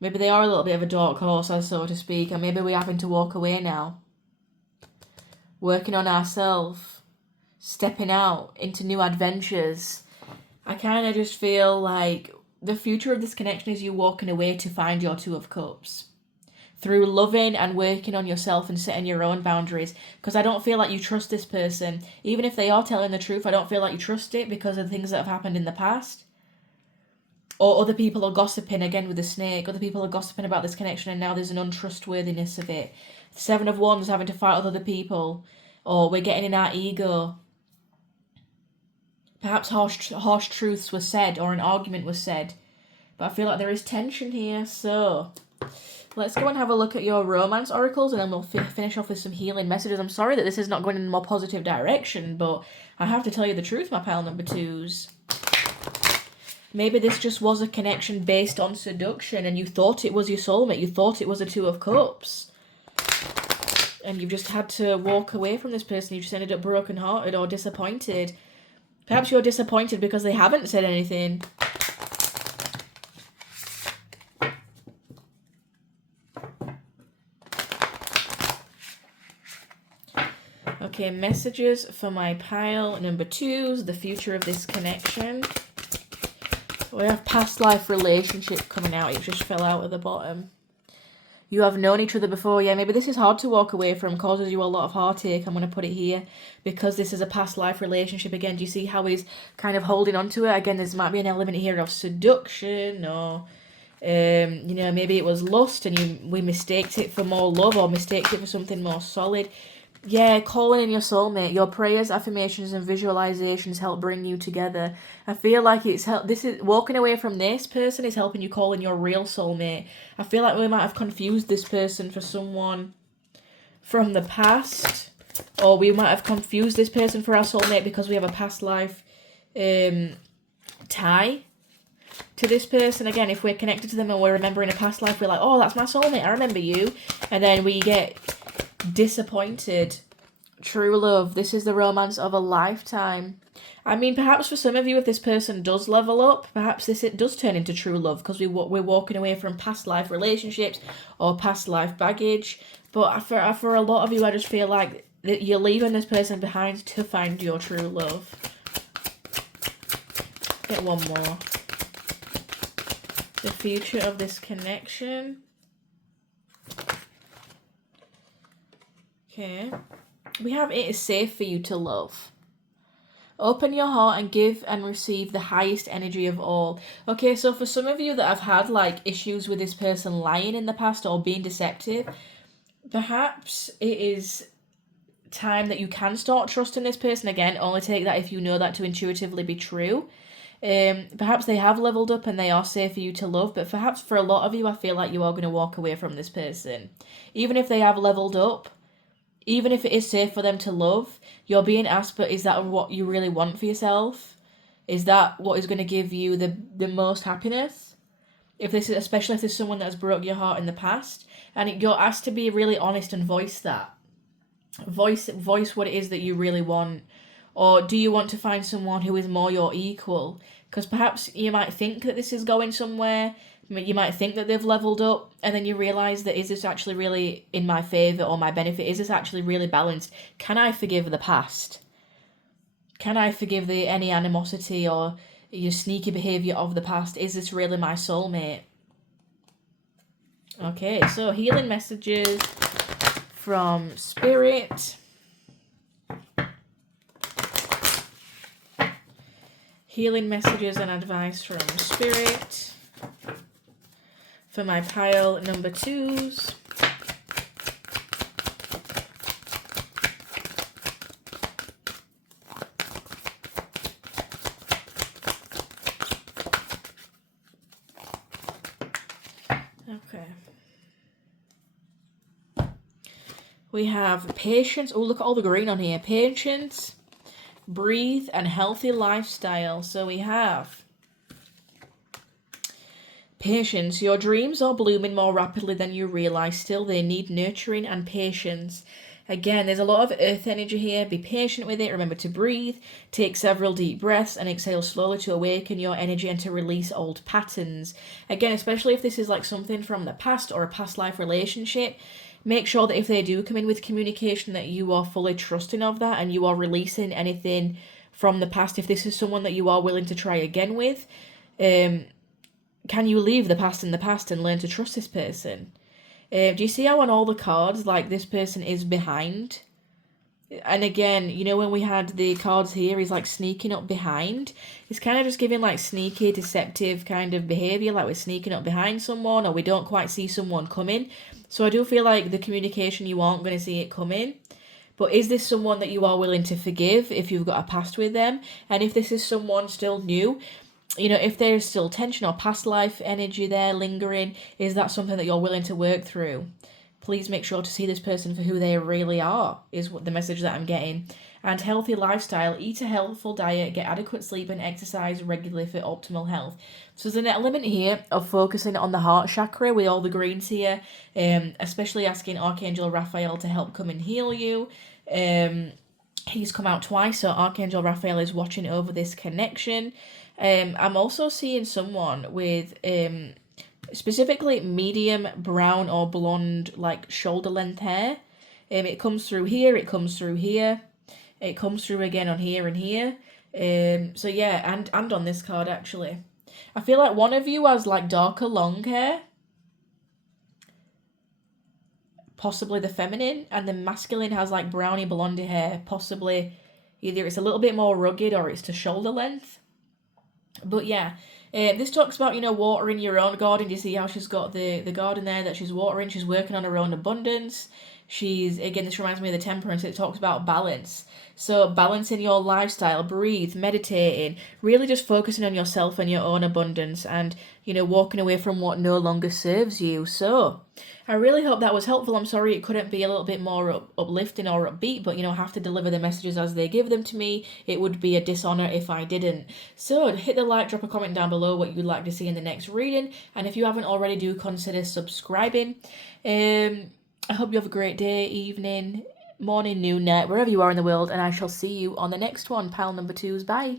Maybe they are a little bit of a dark horse, so to speak, and maybe we're having to walk away now. Working on ourselves. Stepping out into new adventures. I kind of just feel like the future of this connection is you walking away to find your Two of Cups. Through loving and working on yourself and setting your own boundaries. Because I don't feel like you trust this person. Even if they are telling the truth, I don't feel like you trust it because of the things that have happened in the past. Or other people are gossiping, again with the snake. Other people are gossiping about this connection, and now there's an untrustworthiness of it. 7 of Wands having to fight with other people. Or we're getting in our ego. Perhaps harsh truths were said, or an argument was said. But I feel like there is tension here, so let's go and have a look at your romance oracles, and then we'll finish off with some healing messages. I'm sorry that this is not going in a more positive direction, but I have to tell you the truth, my pile number 2s. Maybe this just was a connection based on seduction, and you thought it was your soulmate. You thought it was a Two of Cups. And you've just had to walk away from this person. You just ended up brokenhearted or disappointed. Perhaps you're disappointed because they haven't said anything. Okay, messages for my pile number 2s, the future of this connection. We have past life relationship coming out. It just fell out at the bottom. You have known each other before. Yeah, maybe this is hard to walk away from, causes you a lot of heartache. I'm going to put it here because this is a past life relationship. Again, do you see how he's kind of holding on to it? Again, there might be an element here of seduction, or maybe it was lust and we mistaked it for more love, or mistaked it for something more solid. Yeah, calling in your soulmate. Your prayers, affirmations, and visualizations help bring you together. I feel like walking away from this person is helping you call in your real soulmate. I feel like we might have confused this person for someone from the past, or we might have confused this person for our soulmate because we have a past life tie to this person. Again, if we're connected to them and we're remembering a past life, we're like, oh, that's my soulmate, I remember you. And then we get disappointed. True love. This is the romance of a lifetime. I mean, perhaps for some of you, if this person does level up, perhaps it does turn into true love because we're walking away from past life relationships or past life baggage. But for a lot of you, I just feel like that you're leaving this person behind to find your true love. Get one more. The future of this connection. Okay. We have it is safe for you to love. Open your heart and give and receive the highest energy of all. Okay, so for some of you that have had like issues with this person lying in the past or being deceptive, perhaps it is time that you can start trusting this person again. Only take that if you know that to intuitively be true. Perhaps they have leveled up and they are safe for you to love, but perhaps for a lot of you, I feel like you are going to walk away from this person. Even if they have leveled up, even if it is safe for them to love, you're being asked, but is that what you really want for yourself? Is that what is going to give you the most happiness? If this is, especially if there's someone that has broke your heart in the past, and you're asked to be really honest and voice that. Voice what it is that you really want. Or do you want to find someone who is more your equal? Because perhaps you might think that this is going somewhere. You might think that they've leveled up, and then you realise that is this actually really in my favour or my benefit? Is this actually really balanced? Can I forgive the past? Can I forgive any animosity or your sneaky behaviour of the past? Is this really my soulmate? Okay, so healing messages from Spirit. Healing messages and advice from Spirit for my pile number 2s. Okay. We have patience. Oh, look at all the green on here. Patience, breathe, and healthy lifestyle. So we have patience. Your dreams are blooming more rapidly than you realize. Still, they need nurturing and patience. Again, there's a lot of earth energy here. Be patient with it. Remember to breathe. Take several deep breaths and exhale slowly to awaken your energy and to release old patterns. Again, especially if this is like something from the past or a past life relationship, make sure that if they do come in with communication that you are fully trusting of that and you are releasing anything from the past. If this is someone that you are willing to try again with, can you leave the past in the past and learn to trust this person? Do you see how on all the cards, like, this person is behind? And again, you know, when we had the cards here, he's like sneaking up behind. He's kind of just giving like sneaky, deceptive kind of behavior, like we're sneaking up behind someone or we don't quite see someone coming. So I do feel like the communication, you aren't going to see it coming. But is this someone that you are willing to forgive if you've got a past with them? And if this is someone still new, you know, if there's still tension or past life energy there lingering, is that something that you're willing to work through? Please make sure to see this person for who they really are, is what the message that I'm getting. And healthy lifestyle, eat a healthful diet, get adequate sleep and exercise regularly for optimal health. So there's an element here of focusing on the heart chakra with all the greens here, especially asking Archangel Raphael to help come and heal you. He's come out twice, so Archangel Raphael is watching over this connection. I'm also seeing someone with specifically medium brown or blonde, like shoulder length hair. It comes through here, it comes through here, it comes through again on here and here. So yeah, and on this card actually. I feel like one of you has like darker long hair, possibly the feminine, and the masculine has like browny blondie hair, possibly either it's a little bit more rugged or it's to shoulder length. But yeah, this talks about, you know, watering your own garden. Do you see how she's got the garden there that she's watering? She's working on her own abundance. She's, again, this reminds me of the temperance. It talks about balance. So balancing your lifestyle, breathe, meditating, really just focusing on yourself and your own abundance and, you know, walking away from what no longer serves you. So I really hope that was helpful. I'm sorry it couldn't be a little bit more uplifting or upbeat, but, you know, I have to deliver the messages as they give them to me. It would be a dishonor if I didn't. So hit the like, drop a comment down below what you'd like to see in the next reading. And if you haven't already, do consider subscribing. I hope you have a great day, evening, morning, noon, night, wherever you are in the world, and I shall see you on the next one. Pile number 2s. Bye.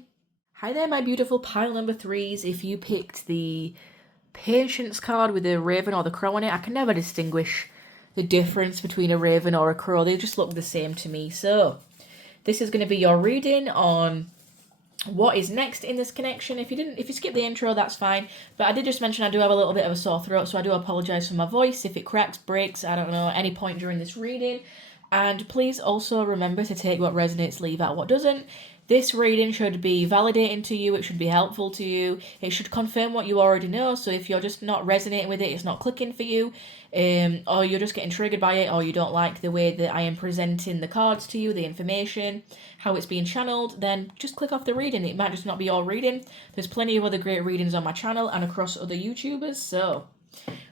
Hi there, my beautiful pile number 3s. If you picked the Patience card with the raven or the crow on it, I can never distinguish the difference between a raven or a crow. They just look the same to me. So this is going to be your reading on what is next in this connection. If you skip the intro, that's fine. But I did just mention I do have a little bit of a sore throat, so I do apologize for my voice if it cracks, breaks, I don't know, any point during this reading. And please also remember to take what resonates, leave out what doesn't. This reading should be validating to you, it should be helpful to you, it should confirm what you already know. So if you're just not resonating with it, it's not clicking for you, or you're just getting triggered by it, or you don't like the way that I am presenting the cards to you, the information, how it's being channeled, then just click off the reading. It might just not be your reading. There's plenty of other great readings on my channel and across other YouTubers. So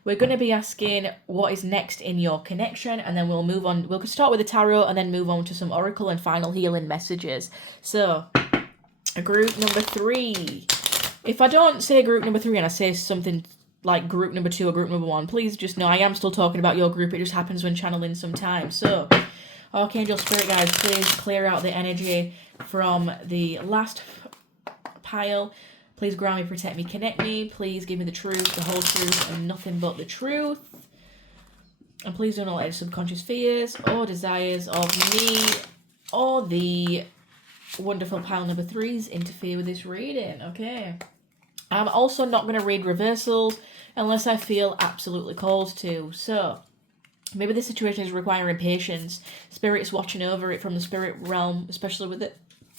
we're going to be asking what is next in your connection, and then we'll move on. We'll start with the tarot and then move on to some oracle and final healing messages. So group number 3. If I don't say group number 3 and I say something like group number 2 or group number 1, please just know I am still talking about your group. It just happens when channeling sometimes. So Archangel Spirit guides, please clear out the energy from the last pile. Please ground me, protect me, connect me. Please give me the truth, the whole truth, and nothing but the truth. And please don't let any subconscious fears or desires of me or the wonderful pile number 3s interfere with this reading. Okay. I'm also not going to read reversals unless I feel absolutely called to. So maybe the situation is requiring patience. Spirit's watching over it from the spirit realm, especially with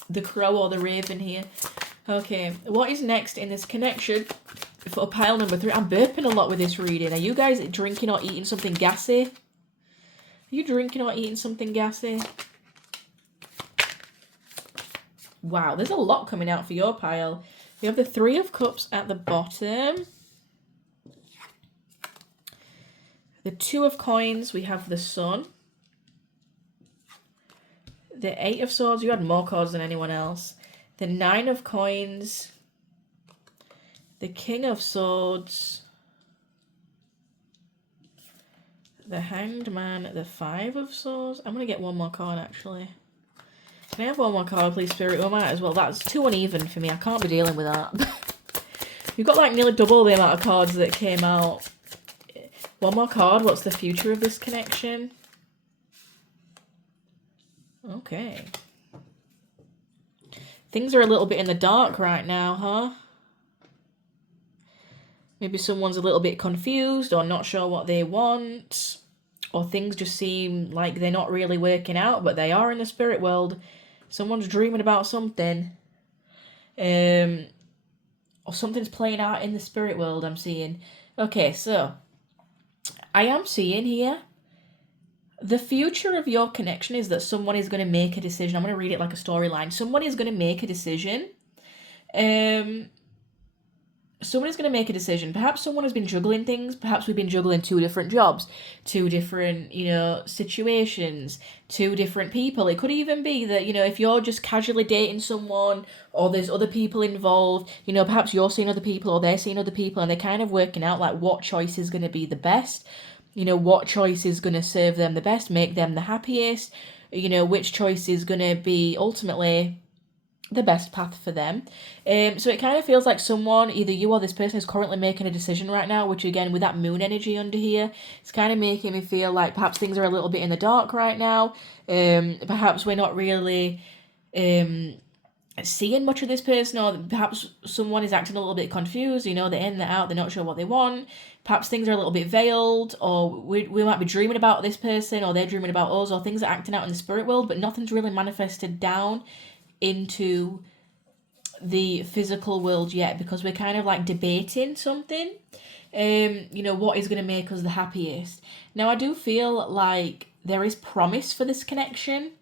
the crow or the raven here. Okay, what is next in this connection for pile number 3? I'm burping a lot with this reading. Are you guys drinking or eating something gassy? Are you drinking or eating something gassy? Wow, there's a lot coming out for your pile. You have the 3 of Cups at the bottom. The 2 of Coins, we have the Sun. The 8 of Swords, you had more cards than anyone else. The 9 of Coins, the King of Swords, the Hanged Man, the 5 of Swords. I'm going to get one more card, actually. Can I have one more card, please, Spirit? Oh, might as well. That's too uneven for me. I can't be dealing with that. You've got like nearly double the amount of cards that came out. One more card. What's the future of this connection? Okay. Things are a little bit in the dark right now, huh? Maybe someone's a little bit confused or not sure what they want. Or things just seem like they're not really working out, but they are in the spirit world. Someone's dreaming about something. Or something's playing out in the spirit world, I'm seeing. Okay, so I am seeing here the future of your connection is that someone is going to make a decision. I'm going to read it like a storyline. Someone is going to make a decision. Someone is going to make a decision. Perhaps someone has been juggling things. Perhaps we've been juggling 2 different jobs, 2 different, situations, 2 different people. It could even be that, if you're just casually dating someone or there's other people involved, perhaps you're seeing other people or they're seeing other people and they're kind of working out like what choice is going to be the best. What choice is going to serve them the best, make them the happiest, which choice is going to be ultimately the best path for them. So it kind of feels like someone, either you or this person, is currently making a decision right now, which again, with that moon energy under here, it's kind of making me feel like perhaps things are a little bit in the dark right now. Perhaps we're not really seeing much of this person, or perhaps someone is acting a little bit confused, they're in, they're out, they're not sure what they want. Perhaps things are a little bit veiled, or we might be dreaming about this person, or they're dreaming about us, or things are acting out in the spirit world, but nothing's really manifested down into the physical world yet, because we're kind of like debating something, what is going to make us the happiest. Now, I do feel like there is promise for this connection,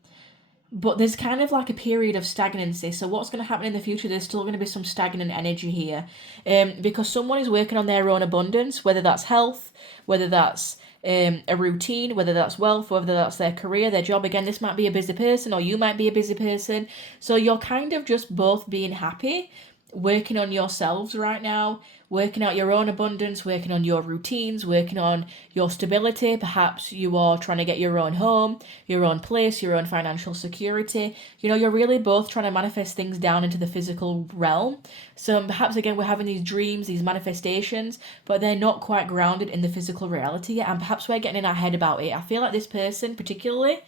but there's kind of like a period of stagnancy. So what's going to happen in the future, there's still going to be some stagnant energy here, because someone is working on their own abundance, whether that's health, whether that's a routine, whether that's wealth, whether that's their career, their job. Again, this might be a busy person or you might be a busy person. So you're kind of just both being happy working on yourselves right now, working out your own abundance, working on your routines, working on your stability. Perhaps you are trying to get your own home, your own place, your own financial security. You know, you're really both trying to manifest things down into the physical realm. So perhaps again, we're having these dreams, these manifestations, but they're not quite grounded in the physical reality yet. And perhaps we're getting in our head about it. I feel like this person particularly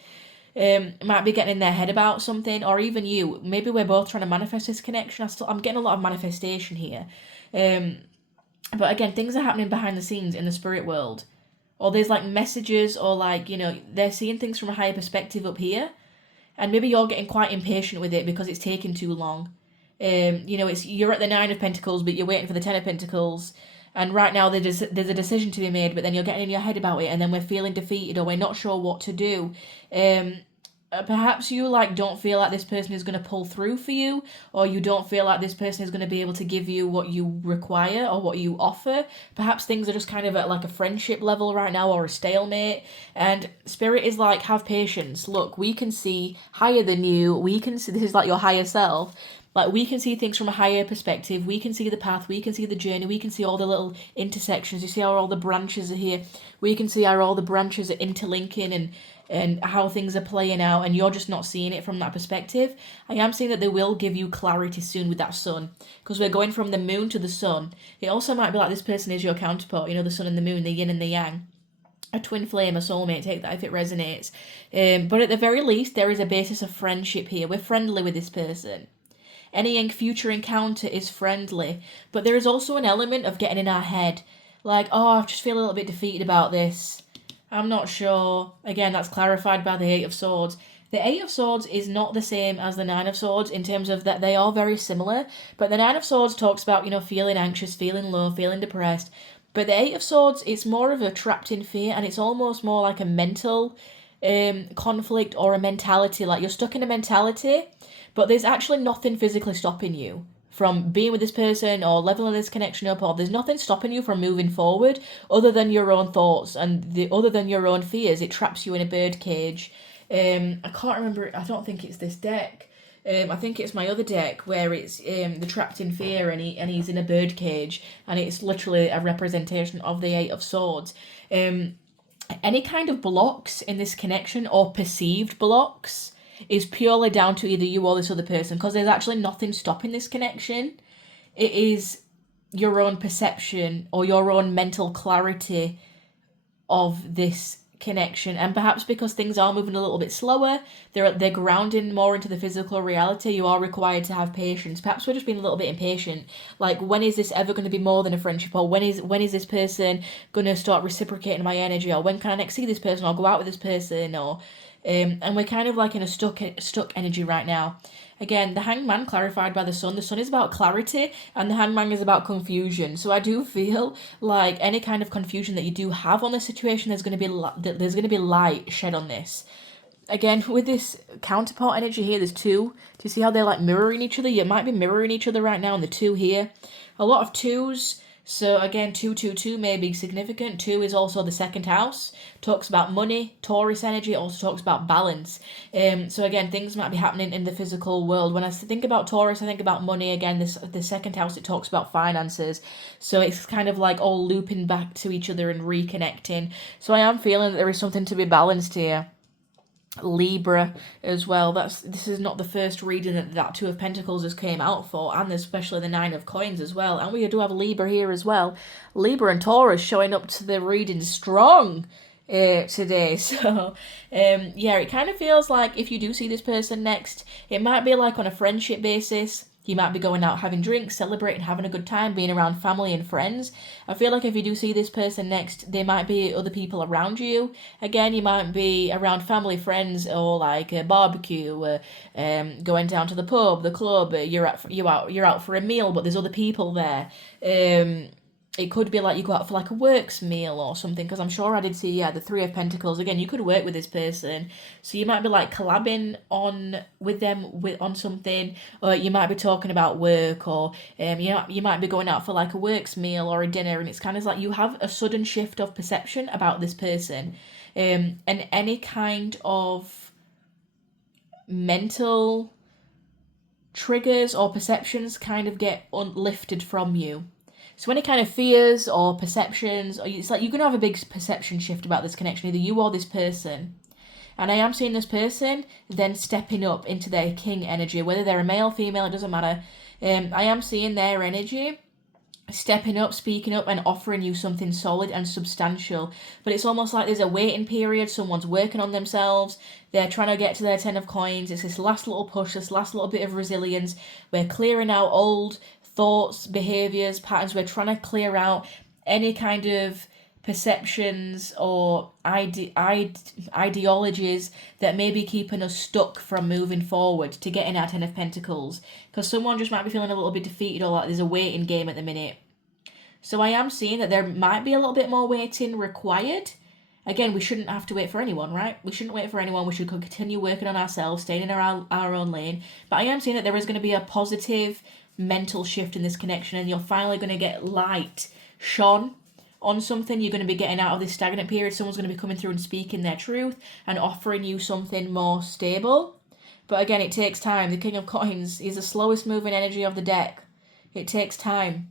might be getting in their head about something, or even you. Maybe we're both trying to manifest this connection. I'm getting a lot of manifestation here. But again, things are happening behind the scenes in the spirit world. Or there's like messages, or like, you know, they're seeing things from a higher perspective up here. And maybe you're getting quite impatient with it because it's taking too long. You know, you're at the 9 of Pentacles, but you're waiting for the 10 of Pentacles. And right now there's a decision to be made, but then you're getting in your head about it, and then we're feeling defeated, or we're not sure what to do. Perhaps you like don't feel like this person is going to pull through for you, or you don't feel like this person is going to be able to give you what you require or what you offer. Perhaps things are just kind of at like a friendship level right now, or a stalemate. And spirit is like, have patience. Look, we can see higher than you. We can see, this is like your higher self. Like, we can see things from a higher perspective. We can see the path. We can see the journey. We can see all the little intersections. You see how all the branches are here. We can see how all the branches are interlinking, and how things are playing out, and you're just not seeing it from that perspective. I am seeing that they will give you clarity soon with that sun, because we're going from the moon to the sun. It also might be like this person is your counterpart, you know, the sun and the moon, the yin and the yang. A twin flame, a soulmate, take that if it resonates. But at the very least, there is a basis of friendship here. We're friendly with this person. Any future encounter is friendly, but there is also an element of getting in our head. Like, oh, I just feel a little bit defeated about this. I'm not sure. Again, that's clarified by the 8 of Swords. The 8 of Swords is not the same as the 9 of Swords in terms of that they are very similar. But the 9 of Swords talks about, you know, feeling anxious, feeling low, feeling depressed. But the 8 of Swords, it's more of a trapped in fear, and it's almost more like a mental conflict, or a mentality. Like, you're stuck in a mentality, but there's actually nothing physically stopping you from being with this person or leveling this connection up, or there's nothing stopping you from moving forward other than your own thoughts and other than your own fears. It traps you in a bird cage. I can't remember, I don't think it's this deck. I think it's my other deck where it's the trapped in fear, and he's in a bird cage, and it's literally a representation of the 8 of Swords. Any kind of blocks in this connection, or perceived blocks, is purely down to either you or this other person, because there's actually nothing stopping this connection. It is your own perception or your own mental clarity of this connection. And perhaps because things are moving a little bit slower, they're grounding more into the physical reality, you are required to have patience. Perhaps we're just being a little bit impatient. Like, when is this ever going to be more than a friendship? Or when is this person going to start reciprocating my energy? Or when can I next see this person, or go out with this person? Or and we're kind of like in a stuck energy right now. Again, the Hangman clarified by the Sun. The Sun is about clarity, and the Hangman is about confusion. So I do feel like any kind of confusion that you do have on this situation, there's going to be light shed on this. Again, with this counterpart energy here, there's two. Do you see how they're like mirroring each other? You might be mirroring each other right now, and the two here. A lot of twos. So again, 222 may be significant. 2 is also the second house. Talks about money. Taurus energy also talks about balance. So again, things might be happening in the physical world. When I think about Taurus, I think about money. Again, the second house, it talks about finances. So it's kind of like all looping back to each other and reconnecting. So I am feeling that there is something to be balanced here. Libra as well. This is not the first reading that 2 of Pentacles has came out for, and especially the 9 of Coins as well. And we do have Libra here as well. Libra and Taurus showing up to the reading strong today. So yeah, it kind of feels like if you do see this person next, it might be like on a friendship basis. You might be going out having drinks, celebrating, having a good time, being around family and friends. I feel like if you do see this person next, there might be other people around you. Again, you might be around family, friends, or like a barbecue, going down to the pub, the club. You're out for a meal, but there's other people there. It could be like you go out for like a works meal or something, because I'm sure I did see, the 3 of Pentacles. Again, you could work with this person. So you might be like collabing with them on something, or you might be talking about work, or you might be going out for like a works meal or a dinner, and it's kind of like you have a sudden shift of perception about this person. And any kind of mental triggers or perceptions kind of get lifted from you. So any kind of fears or perceptions, it's like you're going to have a big perception shift about this connection, either you or this person. And I am seeing this person then stepping up into their king energy, whether they're a male, female, it doesn't matter. I am seeing their energy stepping up, speaking up, and offering you something solid and substantial. But it's almost like there's a waiting period. Someone's working on themselves. They're trying to get to their 10 of coins. It's this last little push, this last little bit of resilience. We're clearing out old thoughts, behaviors, patterns. We're trying to clear out any kind of perceptions or ideologies that may be keeping us stuck from moving forward to getting our 10 of Pentacles, because someone just might be feeling a little bit defeated, or like there's a waiting game at the minute. So I am seeing that there might be a little bit more waiting required. Again, we shouldn't have to wait for anyone, right? We shouldn't wait for anyone. We should continue working on ourselves, staying in our own lane. But I am seeing that there is going to be a positive mental shift in this connection, and you're finally going to get light shone on something. You're going to be getting out of this stagnant period. Someone's going to be coming through and speaking their truth and offering you something more stable. But again, it takes time. The King of Coins is the slowest moving energy of the deck. It takes time,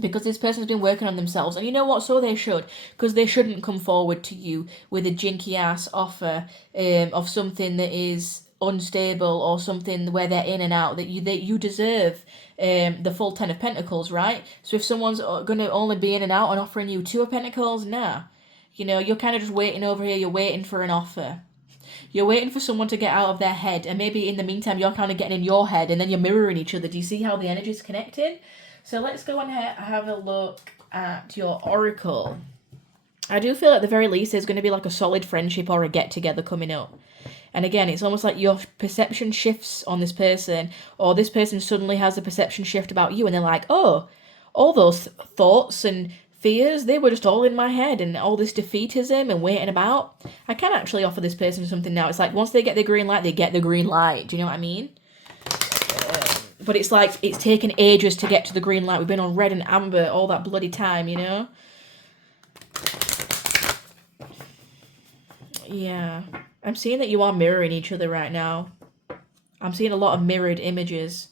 because this person's been working on themselves. And you know what? So they should, because they shouldn't come forward to you with a jinky ass offer of something that is unstable, or something where they're in and out. That you deserve the full 10 of Pentacles, right? So if someone's going to only be in and out and offering you 2 of Pentacles, nah. You know, you're kind of just waiting over here. You're waiting for an offer. You're waiting for someone to get out of their head, and maybe in the meantime you're kind of getting in your head, and then you're mirroring each other. Do you see how the energy's connected? So let's go and have a look at your oracle. I do feel at the very least there's going to be like a solid friendship or a get-together coming up. And again, it's almost like your perception shifts on this person, or this person suddenly has a perception shift about you, and they're like, oh, all those thoughts and fears, they were just all in my head, and all this defeatism and waiting about. I can actually offer this person something now. It's like once they get the green light, they get the green light. Do you know what I mean? But it's like it's taken ages to get to the green light. We've been on red and amber all that bloody time, you know? Yeah. I'm seeing that you are mirroring each other right now. I'm seeing a lot of mirrored images,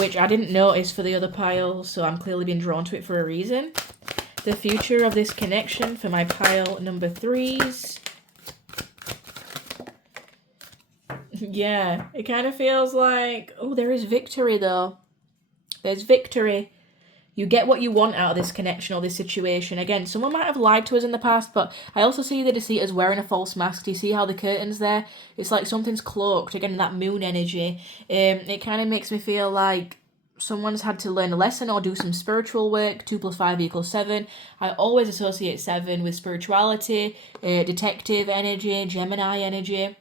which I didn't notice for the other pile, so I'm clearly being drawn to it for a reason. The future of this connection for my pile number 3s. Yeah, it kind of feels like, oh, there is victory though. There's victory. You get what you want out of this connection or this situation. Again, someone might have lied to us in the past, but I also see the deceit as wearing a false mask. Do you see how the curtain's there? It's like something's cloaked. Again, that moon energy. It kind of makes me feel like someone's had to learn a lesson or do some spiritual work. 2 + 5 = 7. I always associate 7 with spirituality, detective energy, Gemini energy.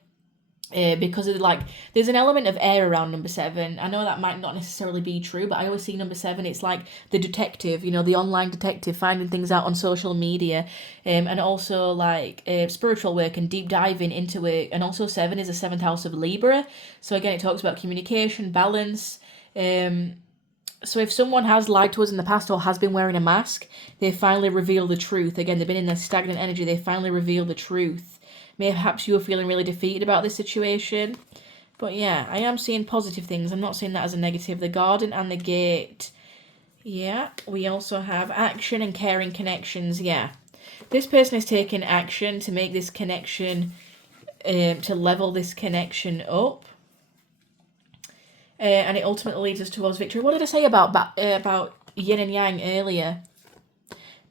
Because of like there's an element of air around number 7. I know that might not necessarily be true, but I always see number 7, it's like the detective, you know, the online detective finding things out on social media, and also like spiritual work and deep diving into it. And also 7 is the 7th house of Libra, so again it talks about communication, balance. So if someone has lied to us in the past or has been wearing a mask, they finally reveal the truth. Again, they've been in their stagnant energy, they finally reveal the truth. Perhaps you were feeling really defeated about this situation. But yeah, I am seeing positive things. I'm not seeing that as a negative. The garden and the gate. Yeah, we also have action and caring connections. Yeah, this person is taking action to make this connection, to level this connection up. And it ultimately leads us towards victory. What did I say about yin and yang earlier?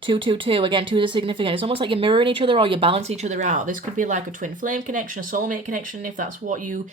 2, 2, 2. Again, 2 is significant. It's almost like you're mirroring each other or you balance each other out. This could be like a twin flame connection, a soulmate connection, if that's what you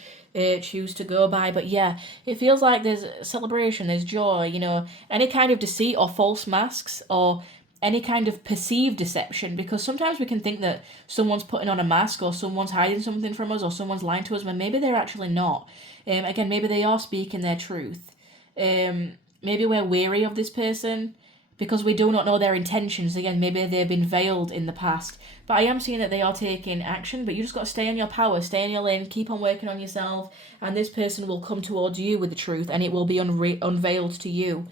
choose to go by. But yeah, it feels like there's celebration, there's joy, you know, any kind of deceit or false masks or any kind of perceived deception, because sometimes we can think that someone's putting on a mask or someone's hiding something from us or someone's lying to us when maybe they're actually not. Again, maybe they are speaking their truth. Maybe we're weary of this person because we do not know their intentions. Again, maybe they've been veiled in the past. But I am seeing that they are taking action, but you just got to stay in your power, stay in your lane, keep on working on yourself, and this person will come towards you with the truth, and it will be unveiled to you.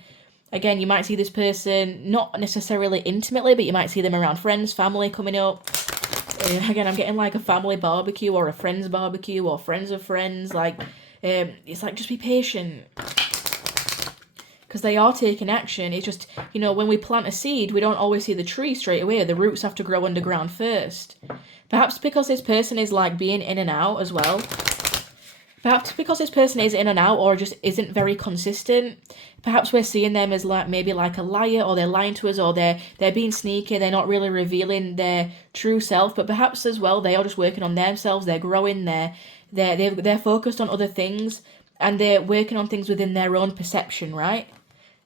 Again, you might see this person, not necessarily intimately, but you might see them around friends, family coming up. Again, I'm getting like a family barbecue or a friend's barbecue or friends of friends, like It's like, just be patient. Because they are taking action. It's just, you know, when we plant a seed, we don't always see the tree straight away. The roots have to grow underground first. Perhaps because this person is like being in and out as well. Perhaps because this person is in and out or just isn't very consistent. Perhaps we're seeing them as like maybe like a liar, or they're lying to us, or they're being sneaky, they're not really revealing their true self. But perhaps as well they are just working on themselves, they're growing, they're focused on other things, and they're working on things within their own perception, right?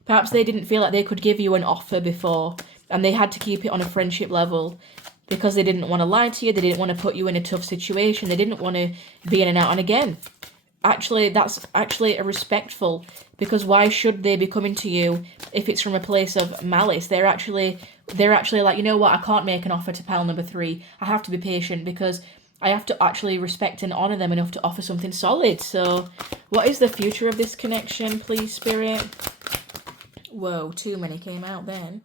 Perhaps they didn't feel like they could give you an offer before, and they had to keep it on a friendship level because they didn't want to lie to you, they didn't want to put you in a tough situation, they didn't want to be in and out. And again, actually, that's actually a respectful, because why should they be coming to you if it's from a place of malice? They're actually like, you know what, I can't make an offer to pile number 3. I have to be patient because I have to actually respect and honour them enough to offer something solid. So what is the future of this connection, please, Spirit? Whoa, too many came out then.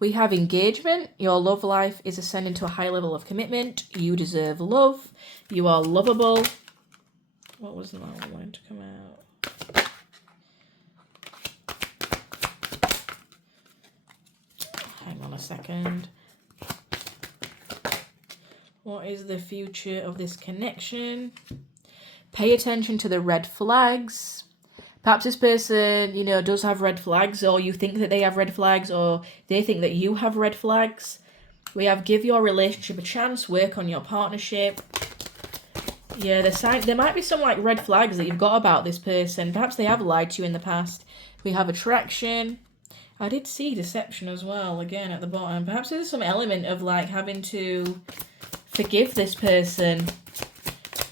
We have engagement. Your love life is ascending to a high level of commitment. You deserve love. You are lovable. What was the one I wanted to come out? Hang on a second. What is the future of this connection? Pay attention to the red flags. Perhaps this person, you know, does have red flags, or you think that they have red flags, or they think that you have red flags. We have give your relationship a chance, work on your partnership. Yeah, there might be some like red flags that you've got about this person. Perhaps they have lied to you in the past. We have attraction. I did see deception as well, again at the bottom. Perhaps there's some element of like having to forgive this person.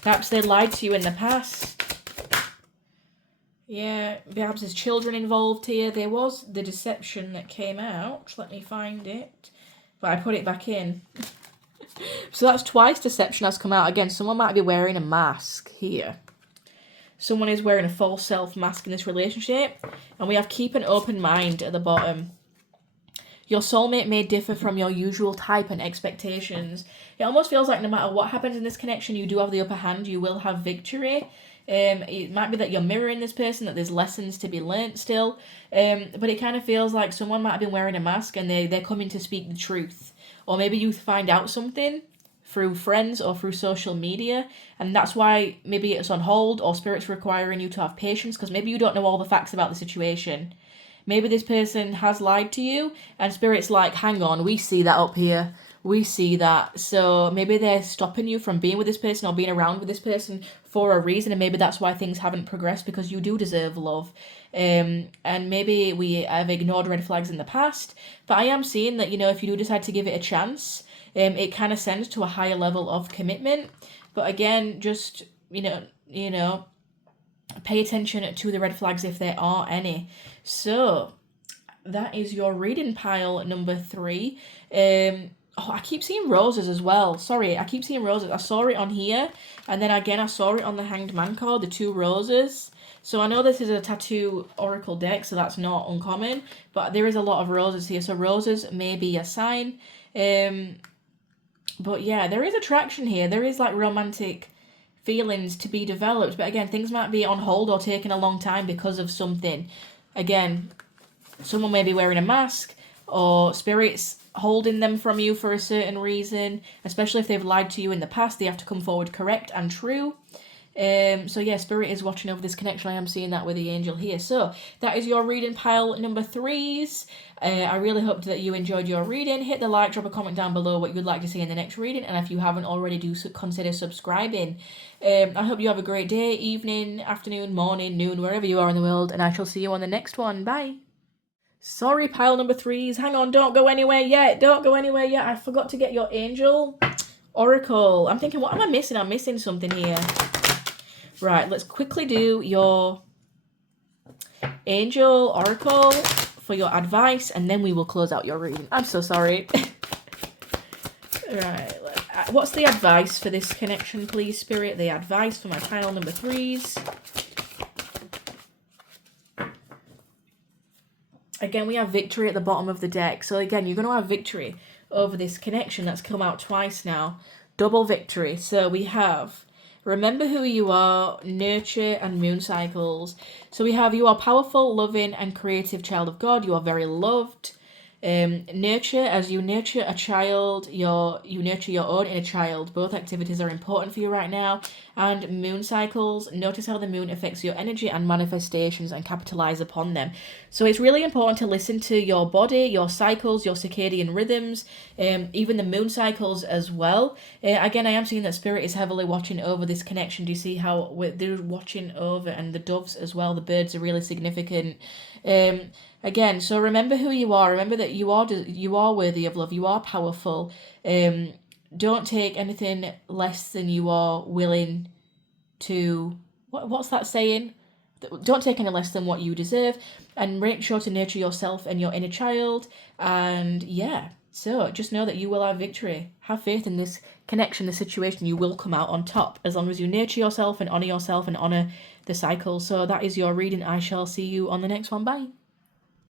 Perhaps they lied to you in the past. Yeah, perhaps there's children involved here. There was the deception that came out. Let me find it. But I put it back in. So that's twice deception has come out. Again, someone might be wearing a mask here. Someone is wearing a false self mask in this relationship. And we have keep an open mind at the bottom. Your soulmate may differ from your usual type and expectations. It almost feels like no matter what happens in this connection, you do have the upper hand. You will have victory. It might be that you're mirroring this person, that there's lessons to be learnt still. But it kind of feels like someone might have been wearing a mask and they're coming to speak the truth. Or maybe you find out something through friends or through social media, and that's why maybe it's on hold, or Spirit's requiring you to have patience because maybe you don't know all the facts about the situation. Maybe this person has lied to you and Spirit's like, hang on, we see that up here. We see that. So maybe they're stopping you from being with this person or being around with this person for a reason, and maybe that's why things haven't progressed, because you do deserve love. And maybe we have ignored red flags in the past, but I am seeing that, you know, if you do decide to give it a chance, it kind of sends to a higher level of commitment. But again, just, you know, pay attention to the red flags if there are any. So that is your reading pile number 3. Oh, I keep seeing roses as well. Sorry, I keep seeing roses. I saw it on here, and then again I saw it on the Hanged Man card, the 2 roses. So I know this is a tattoo oracle deck, so that's not uncommon, but there is a lot of roses here. So roses may be a sign. But yeah, there is attraction here. There is like romantic feelings to be developed, but again, things might be on hold or taking a long time because of something. Again, someone may be wearing a mask, or spirits holding them from you for a certain reason, especially if they've lied to you in the past. They have to come forward correct and true. So yeah, Spirit is watching over this connection. I am seeing that with the angel here. So that is your reading pile number 3s. I really hope that you enjoyed your reading. Hit the like, drop a comment down below what you'd like to see in the next reading, and if you haven't already, do consider subscribing. I hope you have a great day, evening, afternoon, morning, noon, wherever you are in the world, and I shall see you on the next one. Bye. Sorry, pile number 3s. Hang on, don't go anywhere yet. Don't go anywhere yet. I forgot to get your angel oracle. I'm thinking, what am I missing? I'm missing something here. Right, let's quickly do your angel oracle for your advice, and then we will close out your reading. I'm so sorry. Right, what's the advice for this connection, please, Spirit? The advice for my pile number 3s. Again, we have victory at the bottom of the deck. So again, you're going to have victory over this connection that's come out twice now. Double victory. So we have Remember who you are, nurture and moon cycles. So we have, you are powerful, loving and creative child of God. You are very loved. Nurture, as you nurture a child, you nurture your own inner child. Both activities are important for you right now. And moon cycles, notice how the moon affects your energy and manifestations and capitalize upon them. So it's really important to listen to your body, your cycles, your circadian rhythms, even the moon cycles as well. Again, I am seeing that Spirit is heavily watching over this connection. Do you see how they're watching over, and the doves as well, the birds are really significant. Again, so remember who you are. Remember that you are worthy of love. You are powerful. Don't take anything less than you are willing to. What's that saying? Don't take any less than what you deserve, and make sure to nurture yourself and your inner child. And yeah, so just know that you will have victory. Have faith in this connection, the situation. You will come out on top as long as you nurture yourself and honor the cycle. So that is your reading. I shall see you on the next one. Bye.